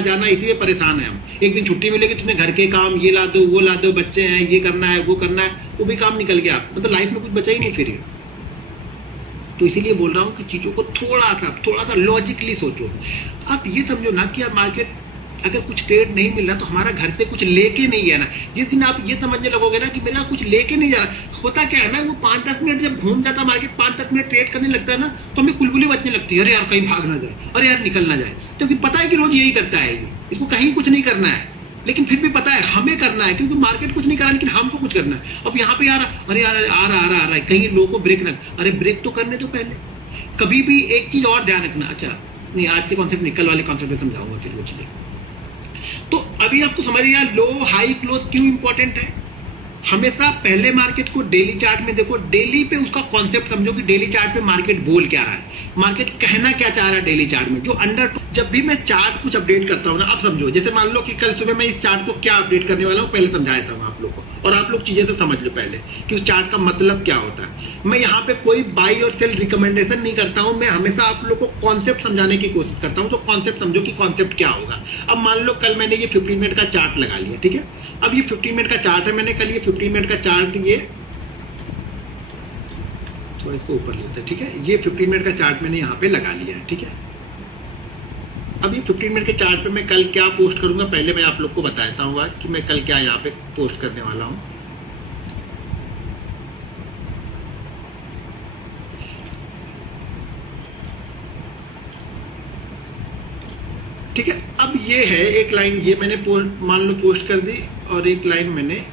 जाना इसी में परेशान है हम। एक दिन छुट्टी मिलेगी तुम्हें घर के काम, ये ला दो वो ला दो, बच्चे हैं, ये करना है वो करना है, वो भी काम निकल गया। मतलब लाइफ में कुछ बचा ही नहीं फिर। तो इसीलिए बोल रहा हूँ कि चीज़ों को थोड़ा सा लॉजिकली सोचो। आप ये समझो ना कि आप मार्केट अगर कुछ ट्रेड नहीं मिल रहा तो हमारा घर से कुछ लेके नहीं है ना। जिस दिन आप ये समझने लगोगे ना कि मेरा कुछ लेके नहीं जा रहा, होता क्या है ना, वो 5-10 मिनट जब घूम जाता मार्केट, 5-10 मिनट ट्रेड करने लगता है ना, तो हमें कुलबुली बचने लगती है, अरे यार कहीं भाग ना जाए, अरे यार निकल ना जाए। जबकि पता है कि रोज यही करता है ये, इसको कहीं कुछ नहीं करना है, लेकिन फिर भी पता है हमें करना है, क्योंकि मार्केट कुछ नहीं कर रहा लेकिन हमको कुछ करना है। अब यहाँ पे यार अरे यार आ रहा है, कहीं लोगों को ब्रेक ना, अरे ब्रेक तो करने तो पहले। कभी भी एक चीज और ध्यान रखना, अच्छा नहीं आज के कॉन्सेप्ट निकल वाले कॉन्सेप्ट में समझाऊंगा फिर वो चीजें। तो अभी आपको समझ लिया लो हाई क्लोज क्यों इंपॉर्टेंट है। हमेशा पहले मार्केट को डेली चार्ट में देखो, डेली पे उसका कॉन्सेप्ट समझो कि डेली चार्ट पे मार्केट बोल क्या रहा है, मार्केट कहना क्या चाह रहा है डेली चार्ट में। जो अंडर जब भी मैं चार्ट कुछ अपडेट करता हूँ ना, आप समझो जैसे मान लो कि कल सुबह मैं इस चार्ट को क्या अपडेट करने वाला हूँ, पहले समझाया था आप लोग को, और आप लोग चीजें तो समझ लो पहले कि उस चार्ट का मतलब क्या होता है। मैं यहाँ पे कोई बाई और सेल रिकमेंडेशन नहीं करता हूँ, मैं हमेशा आप लोग को कॉन्सेप्ट समझाने की कोशिश करता हूँ। तो कॉन्सेप्ट समझो कि कॉन्सेप्ट क्या होगा। अब मान लो कल मैंने ये 15 मिनट का चार्ट लगा लिया, ठीक है। अब ये 15 मिनट का चार्ट है, मैंने कल ये 15 मिनट का चार्ट ये थोड़ा इसको ऊपर लेते हैं, ठीक है। ये 15 मिनट का चार्ट मैंने यहाँ पे लगा लिया है, ठीक है। अब ये 15 मिनट के चार्ट पे मैं कल क्या पोस्ट करूंगा, पहले मैं आप लोग को बताता हूँ आज कि मैं कल क्या यहाँ पे पोस्ट करने वाला हूँ। ठीक है। अब ये है एक लाइन, ये मैंने मान लो पोस्ट कर दी, और एक लाइन मैंने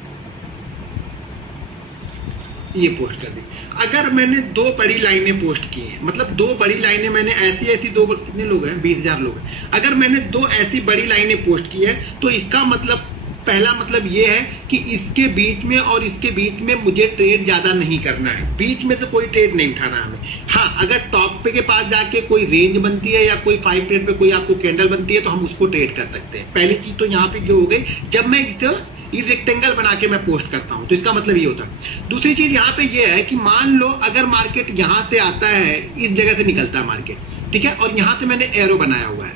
ये पोस्ट कर दी। अगर मैंने 2 बड़ी लाइनें पोस्ट की हैं, मतलब 2 बड़ी लाइनें मैंने ऐसी 2, कितने लोग हैं, 20,000 लोग हैं। अगर मैंने 2 ऐसी बड़ी लाइनें पोस्ट की है तो इसका मतलब, पहला मतलब ये है कि इसके बीच में और इसके बीच में मुझे ट्रेड ज्यादा नहीं करना है, बीच में तो कोई ट्रेड नहीं उठाना हमें। हाँ, अगर टॉप पे के पास जाके कोई रेंज बनती है या कोई 5 मिनट पे कोई आपको कैंडल बनती है तो हम उसको ट्रेड कर सकते हैं। पहली चीज तो यहाँ पे जो हो गई, जब मैं ये रेक्टेंगल बना के मैं पोस्ट करता हूं तो इसका मतलब ये होता है। दूसरी चीज यहाँ पे ये है कि मान लो अगर मार्केट यहां से आता है, इस जगह से निकलता है मार्केट, ठीक है, और यहां से मैंने एरो बनाया हुआ है,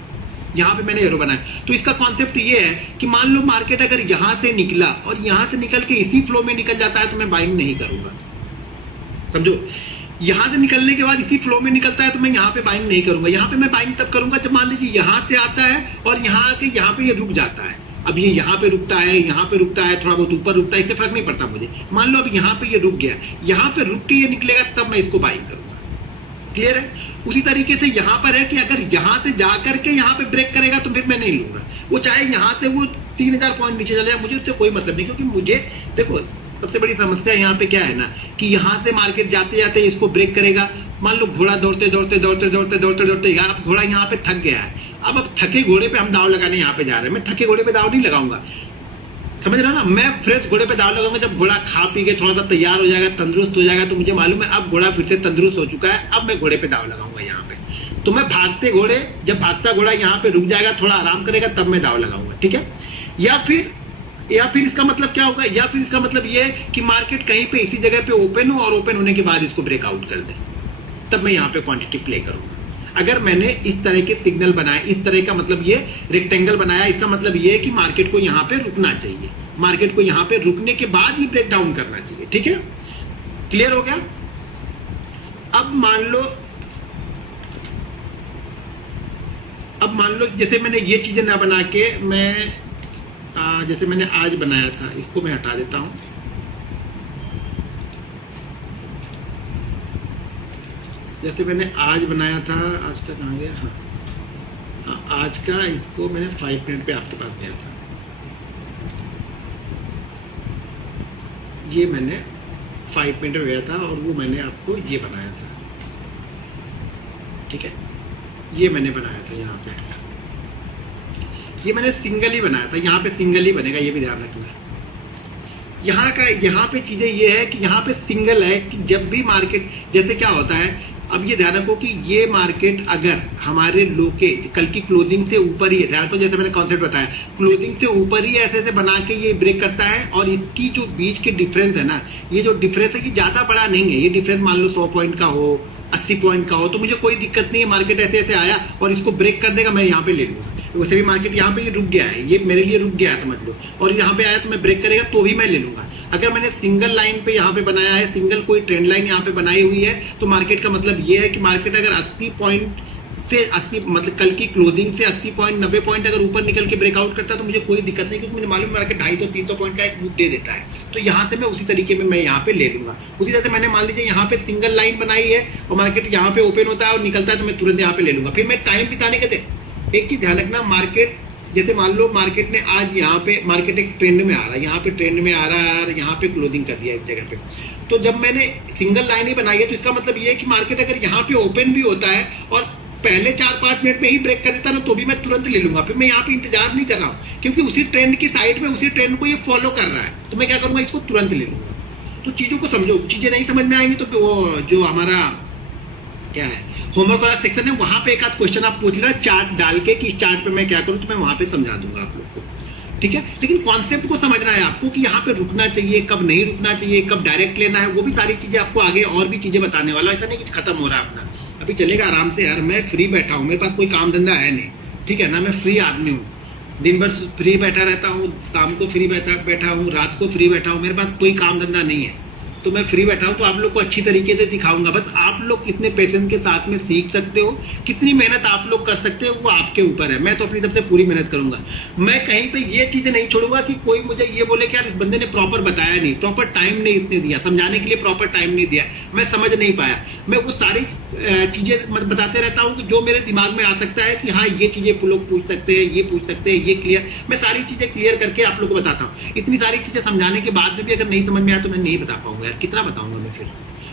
यहां पे मैंने एरो बनाया, तो इसका कॉन्सेप्ट ये है कि मान लो मार्केट अगर यहां से निकला और यहां से निकल के इसी फ्लो में निकल जाता है तो मैं बाइंग नहीं करूंगा, समझो। यहां से निकलने के बाद इसी फ्लो में निकलता है तो मैं यहाँ पे बाइंग नहीं करूंगा। यहाँ पे मैं बाइंग तब करूंगा जब मान लीजिए यहां से आता है और यहाँ आके यहाँ पे ये रुक जाता है। अब ये यहाँ पे रुकता है, यहाँ पे रुकता है, थोड़ा बहुत ऊपर रुकता है, इससे फर्क नहीं पड़ता मुझे। मान लो अब यहाँ पे ये रुक गया, यहाँ पे रुक के ये निकलेगा तब मैं इसको बाइंग करूंगा। क्लियर है। उसी तरीके से यहाँ पर है कि अगर यहाँ से जा करके यहाँ पे ब्रेक करेगा तो फिर मैं नहीं लूंगा, वो चाहे यहाँ से वो 3000 पॉइंट नीचे चले जाए, मुझे उससे कोई मतलब नहीं। क्योंकि मुझे देखो सबसे बड़ी समस्या यहाँ पे क्या है ना कि यहाँ से मार्केट जाते जाते इसको ब्रेक करेगा। मान लो घोड़ा दौड़ते घोड़ा यहाँ पे थक गया है। अब थके घोड़े पे हम दाव लगाने यहाँ पे जा रहे हैं, मैं थके घोड़े पे दाव नहीं लगाऊंगा, समझ रहे हो ना। मैं फ्रेश घोड़े पे दाव लगाऊंगा जब घोड़ा खा पी के थोड़ा सा तैयार हो जाएगा, तंदुरुस्त हो जाएगा, तो मुझे मालूम है अब घोड़ा फिर से तंदुरुस्त हो चुका है, अब मैं घोड़े पे दाव लगाऊंगा यहाँ पे। तो मैं भागते घोड़े, जब भागता घोड़ा यहाँ पे रुक जाएगा, थोड़ा आराम करेगा, तब मैं दाव लगाऊंगा, ठीक है। या फिर इसका मतलब क्या होगा, या फिर इसका मतलब ये है कि मार्केट कहीं पे इसी जगह पे ओपन हो और ओपन होने के बाद इसको ब्रेकआउट कर दे, तब मैं यहाँ पे क्वांटिटी प्ले करूंगा। अगर मैंने इस तरह के सिग्नल बनाए, इस तरह का मतलब ये रेक्टेंगल बनाया, इसका मतलब ये है कि मार्केट को यहाँ पे रुकना चाहिए, मार्केट को यहाँ पे रुकने के बाद ही ब्रेक डाउन करना चाहिए, ठीक है। क्लियर हो गया। अब मान लो जैसे मैंने ये चीजें ना बना के मैं जैसे मैंने आज बनाया था, इसको मैं हटा देता हूं। जैसे मैंने आज बनाया था, आज का कहाँ गया, हाँ आज का, इसको मैंने 5 मिनट पे आपके पास गया था, ये मैंने 5 मिनट में गया था और वो मैंने आपको ये बनाया था, ठीक है, ये मैंने बनाया था। यहाँ पे ये मैंने सिंगल ही बनाया था, यहाँ पे सिंगल ही बनेगा, ये भी ध्यान रखना। यहाँ पे चीजें ये है कि यहाँ पे सिंगल है कि जब भी मार्केट, जैसे क्या होता है, अब ये ध्यान रखो कि ये मार्केट अगर हमारे लो के कल की क्लोजिंग से ऊपर ही है, ध्यान रखो जैसे मैंने कॉन्सेप्ट बताया, क्लोजिंग से ऊपर ही ऐसे ऐसे बना के ये ब्रेक करता है, और इसकी जो बीच के डिफरेंस है ना, ये जो डिफरेंस है ये ज्यादा बड़ा नहीं है, ये डिफरेंस मान लो 100 पॉइंट का हो, 80 पॉइंट का हो, तो मुझे कोई दिक्कत नहीं है। मार्केट ऐसे ऐसे आया और इसको ब्रेक कर देगा, मैं यहाँ पे ले लूंगा। वैसे भी मार्केट यहाँ पे ये रुक गया है, ये मेरे लिए रुक गया है समझ लो, और यहाँ पे आया तो मैं ब्रेक करेगा तो भी मैं ले लूंगा। अगर मैंने सिंगल लाइन पे यहाँ पे बनाया है, सिंगल कोई ट्रेंड लाइन यहाँ पे बनाई हुई है, तो मार्केट का मतलब ये है कि मार्केट अगर 80 पॉइंट से 80 मतलब कल की क्लोजिंग से 80 पॉइंट 90 पॉइंट अगर ऊपर निकल के ब्रेकआउट करता है तो मुझे कोई दिक्कत नहीं, क्योंकि मुझे मालूम मार्केट 250-300 पॉइंट का एक मूव दे देता है। तो यहाँ से मैं उसी तरीके में मैं यहाँ पे ले लूंगा। उसी तरह से मैंने मान लीजिए यहाँ पे सिंगल लाइन बनाई है और मार्केट यहाँ पे ओपन होता है और निकलता है तो मैं तुरंत यहाँ पे ले लूंगा। फिर मैं टाइम बिताने के दे, एक चीज ध्यान रखना, मार्केट जैसे मान लो मार्केट ने आज यहाँ पे मार्केट एक ट्रेंड में आ रहा है, यहाँ पे ट्रेंड में आ रहा है और यहाँ पे क्लोजिंग कर दिया इस जगह पे, तो जब मैंने सिंगल लाइन ही बनाई है तो इसका मतलब ये है कि मार्केट अगर यहाँ पे ओपन भी होता है और पहले 4-5 मिनट में ही ब्रेक कर देता ना तो भी मैं तुरंत ले लूंगा। फिर मैं यहाँ पे इंतजार नहीं कर रहा हूँ, क्योंकि उसी ट्रेंड की साइड में उसी ट्रेंड को ये फॉलो कर रहा है, तो मैं क्या करूंगा, इसको तुरंत ले लूंगा। तो चीजों को समझो, चीजें नहीं समझ में आएंगी तो वो जो हमारा क्या है होमवर्क वाला सेक्शन है वहां पे एक आध क्वेश्चन आप पूछ लेना चार्ट डाल के कि इस चार्ट पे मैं क्या करूं, तो मैं वहां पे समझा दूंगा आप लोग को, ठीक है। लेकिन कॉन्सेप्ट को समझना है आपको कि यहाँ पे रुकना चाहिए, कब नहीं रुकना चाहिए, कब डायरेक्ट लेना है, वो भी सारी चीजें आपको आगे और भी चीजें बताने वाला। ऐसा नहीं कि खत्म हो रहा है अपना, अभी चलेगा आराम से यार। मैं फ्री बैठा हूँ, मेरे पास कोई काम धंधा है नहीं, ठीक है ना, मैं फ्री आदमी हूँ, दिन भर फ्री बैठा रहता हूँ, शाम को फ्री बैठा हूँ, रात को फ्री बैठा हूँ, मेरे पास कोई काम धंधा नहीं है, तो मैं फ्री बैठा हूँ। तो आप लोग को अच्छी तरीके से दिखाऊंगा, बस आप लोग कितने पेशेंस के साथ में सीख सकते हो, कितनी मेहनत आप लोग कर सकते हो, वो आपके ऊपर है। मैं तो अपनी तरफ से पूरी मेहनत करूंगा। मैं कहीं पे ये चीजें नहीं छोड़ूंगा कि कोई मुझे ये बोले कि यार इस बंदे ने प्रॉपर बताया नहीं, प्रॉपर टाइम नहीं इसने दिया, समझाने के लिए प्रॉपर टाइम नहीं दिया, मैं समझ नहीं पाया। मैं वो सारी चीजें बताते रहता हूँ कि जो मेरे दिमाग में आ सकता है कि हाँ ये चीजें लोग पूछ सकते हैं, ये पूछ सकते हैं, ये क्लियर, मैं सारी चीजें क्लियर करके आप लोग को बताता हूँ। इतनी सारी चीजें समझाने के बाद में भी अगर नहीं समझ में आया तो मैं नहीं बता पाऊंगा यार, कितना बताऊंगा मैं फिर।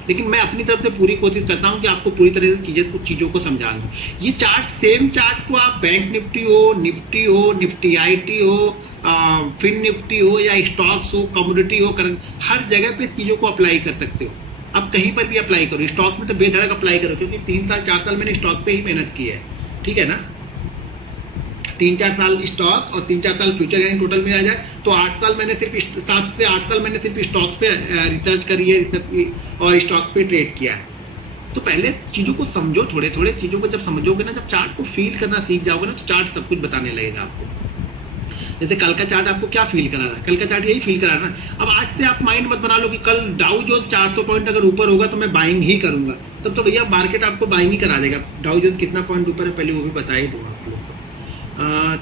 लेकिन मैं अपनी तरफ से पूरी कोशिश करता हूं कि आपको पूरी तरह से चीजों को समझा दूं। ये चार्ट, सेम चार्ट को आप बैंक निफ्टी हो, निफ्टी आईटी हो, फिन निफ्टी हो या स्टॉक्स हो, कमोडिटी हो, हर जगह पे चीजों को अप्लाई कर सकते हो। आप कहीं पर भी अप्लाई करो, स्टॉक्स में तो बेधड़क अप्लाई करो, क्योंकि 3 साल 4 साल मैंने स्टॉक पे ही मेहनत की है, ठीक है ना। 3-4 साल स्टॉक और 3-4 साल फ्यूचर, यानी टोटल में आ जाए तो 8 साल मैंने सिर्फ 7 से 8 साल मैंने सिर्फ स्टॉक्स पे रिसर्च करी है और स्टॉक्स पे ट्रेड किया है। तो पहले चीजों को समझो, थोड़े थोड़े चीजों को जब समझोगे ना, जब चार्ट को फील करना सीख जाओगे ना, तो चार्ट सब कुछ बताने लगेगा आपको। जैसे कल का चार्ट आपको क्या फील करा रहा है, कल का चार्ट यही फील करा रहा है। अब आज से आप माइंड मत बना लो कि कल डाउ जोन्स 400 पॉइंट अगर ऊपर होगा तो मैं बाइंग ही करूंगा, तब तो भैया मार्केट आपको बाइंग ही करा देगा। डाउ जोन्स कितना पॉइंट ऊपर है पहले वो भी बता ही दूंगा आप लोग को।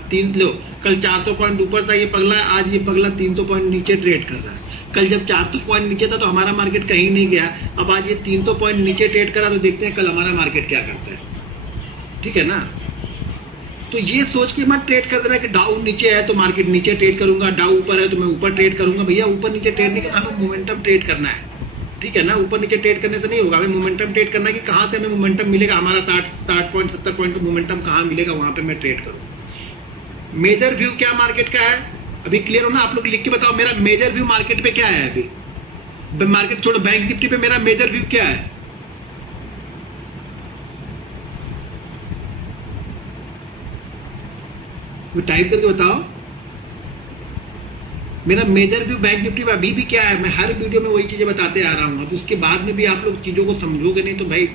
3 लो, कल 400 पॉइंट ऊपर था ये पगला, आज ये पगला 300 पॉइंट नीचे ट्रेड कर रहा है। कल जब 400 पॉइंट नीचे था तो हमारा मार्केट कहीं नहीं गया, अब आज ये 300 पॉइंट नीचे ट्रेड करा, तो देखते हैं कल हमारा मार्केट क्या करता है, ठीक है ना। तो ये सोच के मत ट्रेड कर देना कि डाउ नीचे है तो मार्केट नीचे ट्रेड करूंगा, डाउ ऊपर है तो मैं ऊपर ट्रेड करूंगा। भैया ऊपर नीचे ट्रेड नहीं करना, हमें मोमेंटम ट्रेड करना है, ठीक है ना। ऊपर नीचे ट्रेड करने से नहीं होगा, हमें मोमेंटम ट्रेड करना है कि कहाँ से हमें मोमेंटम मिलेगा, हमारा 60 पॉइंट 70 पॉइंट का मोमेंटम कहाँ मिलेगा, वहां पे मैं ट्रेड करूँ। मेजर व्यू क्या मार्केट का है अभी क्लियर हो ना, आप लोग लिख के बताओ मेरा मेजर व्यू मार्केट पे क्या है अभी। मार्केट छोड़ो, बैंक निफ्टी पे मेरा मेजर व्यू क्या है, टाइप करके बताओ। मेरा मेजर व्यू बैंक निफ्टी पे अभी भी क्या है, मैं हर वीडियो में वही चीजें बताते आ रहा हूँ। अब उसके बाद में भी आप लोग चीजों को समझोगे नहीं तो भाई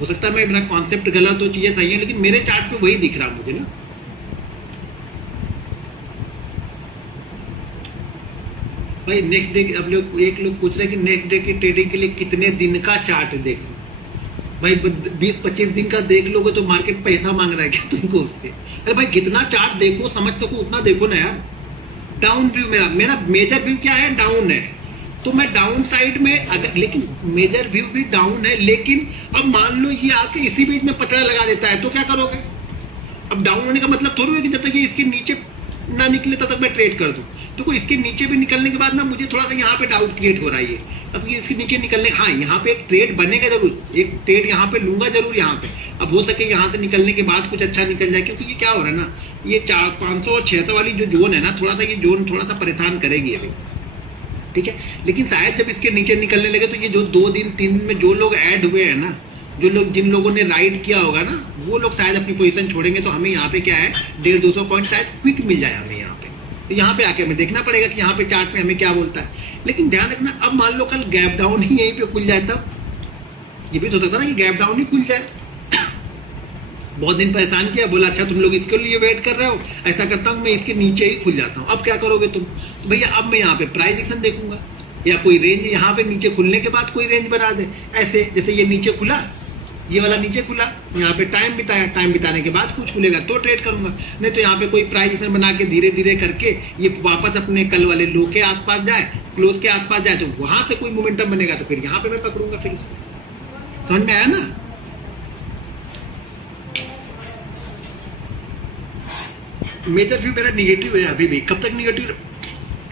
हो सकता है मैं मेरा कॉन्सेप्ट गलत हो, चीजें सही है, लेकिन मेरे चार्ट पे वही दिख रहा मुझे ना। भाई नेक्स्ट डे, अब लोग एक लोग पूछ रहे हैं कि नेक्स्ट डे की ट्रेडिंग के लिए कितने दिन का चार्ट देखो। भाई 20-25 दिन का देख लोगे तो मार्केट पैसा मांग रहा है क्या तुमको उसके? अरे भाई जितना चार्ट देखो, समझ सको उतना देखो ना यार। डाउन व्यू मेरा मेजर व्यू क्या है, डाउन है, तो मैं डाउन साइड में अगर, लेकिन मेजर व्यू भी डाउन है, लेकिन अब मान लो ये आके इसी बीच में पतला लगा देता है तो क्या करोगे? अब डाउन होने का मतलब थोड़ा है कि जब तक ये इसके नीचे ना निकले तब तक मैं ट्रेड कर दूं। तो कोई इसके नीचे भी निकलने के बाद ना मुझे थोड़ा सा यहाँ पे डाउट क्रिएट हो रहा है। अब ये इसके नीचे निकलने, हाँ यहाँ पे एक ट्रेड बनेगा जरूर, एक ट्रेड यहाँ पे लूंगा जरूर यहाँ पे। अब हो सके यहाँ से निकलने के बाद कुछ अच्छा निकल जाए, क्योंकि ये क्या हो रहा है ना, ये 500 और 600 वाली जो जोन है ना, थोड़ा सा ये जोन थोड़ा सा परेशान करेगी अभी, ठीक है। लेकिन शायद जब इसके नीचे निकलने लगे तो ये जो 2 दिन 3 दिन में जो लोग ऐड हुए हैं ना, जो लोग जिन लोगों ने राइड किया होगा ना, वो लोग शायद अपनी पोजीशन छोड़ेंगे, तो हमें यहाँ पे क्या है 150-200 पॉइंट शायद क्विक मिल जाए हमें यहाँ पे। तो यहाँ पे आके हमें देखना पड़ेगा कि यहाँ पे चार्ट में हमें क्या बोलता है। लेकिन ध्यान रखना, अब मान लो कल गैप डाउन ही यहीं पे खुल जाए, तब ये भी तो सकता ना कि गैप डाउन ही खुल जाए, बहुत दिन परेशान किया, बोला अच्छा तुम लोग इसके लिए वेट कर रहे हो, ऐसा करता हूँ मैं इसके नीचे ही खुल जाता हूँ। अब क्या करोगे तुम? तो भैया अब मैं यहाँ पे प्राइस एक्शन देखूंगा या कोई रेंज यहाँ पे नीचे खुलने के बाद कोई रेंज बना दे, ऐसे जैसे ये नीचे खुला, ये वाला नीचे खुला, यहाँ पे टाइम बिताया, टाइम बिताने के बाद कुछ खुलेगा तो ट्रेड करूंगा, नहीं तो यहाँ पे कोई प्राइस एक्शन बना के धीरे धीरे करके ये वापस अपने कल वाले लो के आसपास जाए, क्लोज के आसपास जाए, तो वहां से कोई मोमेंटम बनेगा तो फिर यहाँ पे मैं पकड़ूंगा फिर से। समझ में आया ना? मेजर व्यू मेरा निगेटिव है अभी भी। कब तक निगेटिव?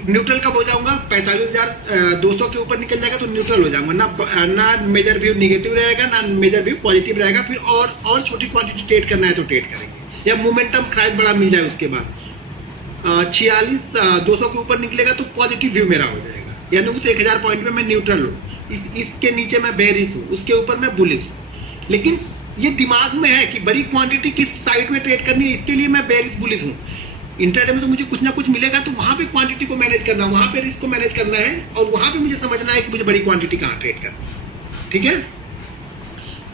न्यूट्रल कब हो जाऊंगा? 45,200 के ऊपर निकल जाएगा तो न्यूट्रल हो जाऊंगा ना मेजर व्यू निगेटिव रहेगा ना मेजर व्यू पॉजिटिव रहेगा। फिर और छोटी क्वांटिटी ट्रेड करना है तो ट्रेड करेंगे, या मोमेंटम शायद बड़ा मिल जाए उसके बाद 46,200 के ऊपर निकलेगा तो पॉजिटिव व्यू मेरा हो जाएगा, यानी उस 1000 पॉइंट में मैं न्यूट्रल हूँ, इसके नीचे मैं बेरिश हूँ, उसके ऊपर मैं बुलिश हूँ। लेकिन ये दिमाग में है कि बड़ी क्वांटिटी किस साइड में ट्रेड करनी है, इसके लिए मैं बेरिश बुलिश हूँ। इंटरडे में तो मुझे कुछ ना कुछ मिलेगा, तो वहां पे क्वांटिटी को मैनेज करना, वहां पे रिस्क को मैनेज करना है, और वहां पे मुझे समझना है कि मुझे बड़ी क्वांटिटी कहाँ ट्रेड करना है। ठीक है,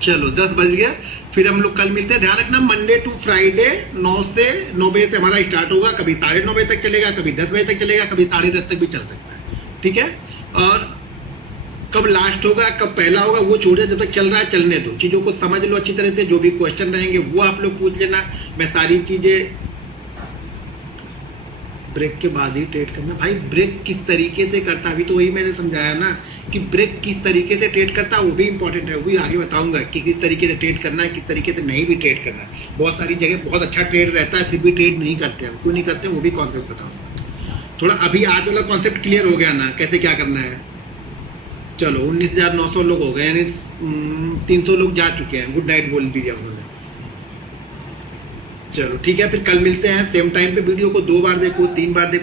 चलो 10 बज गया, फिर हम लोग कल मिलते हैं। ध्यान रखना मंडे टू फ्राइडे 9 से 9 बजे से हमारा स्टार्ट होगा, कभी 9:30 बजे तक चलेगा, कभी 10 बजे तक चलेगा, कभी 10:30 तक भी चल सकता है। ठीक है, और कब लास्ट होगा कब पहला होगा वो छोड़िए, जब तक चल रहा है चलने दो, चीजों को समझ लो अच्छी तरह से, जो भी क्वेश्चन रहेंगे वो आप लोग पूछ लेना, मैं सारी चीजें ब्रेक के बाद ही ट्रेड करना। भाई ब्रेक किस तरीके से करता, अभी तो वही मैंने समझाया ना कि ब्रेक किस तरीके से ट्रेड करता है, वो भी इंपॉर्टेंट है, वो भी आगे बताऊंगा कि किस तरीके से ट्रेड करना है, किस तरीके से नहीं भी ट्रेड करना है। बहुत सारी जगह बहुत अच्छा ट्रेड रहता है फिर भी ट्रेड नहीं करते हैं, क्यों नहीं करते वो भी कॉन्सेप्ट बताऊंगा। थोड़ा अभी आज वाला कॉन्सेप्ट क्लियर हो गया ना, कैसे क्या करना है। चलो 19,900 लोग हो गए, यानी 300 लोग जा चुके हैं, गुड नाइट बोल दिया उन्होंने। चलो ठीक है, फिर कल मिलते हैं सेम टाइम पे। वीडियो को 2 बार देखो, 3 बार देखो।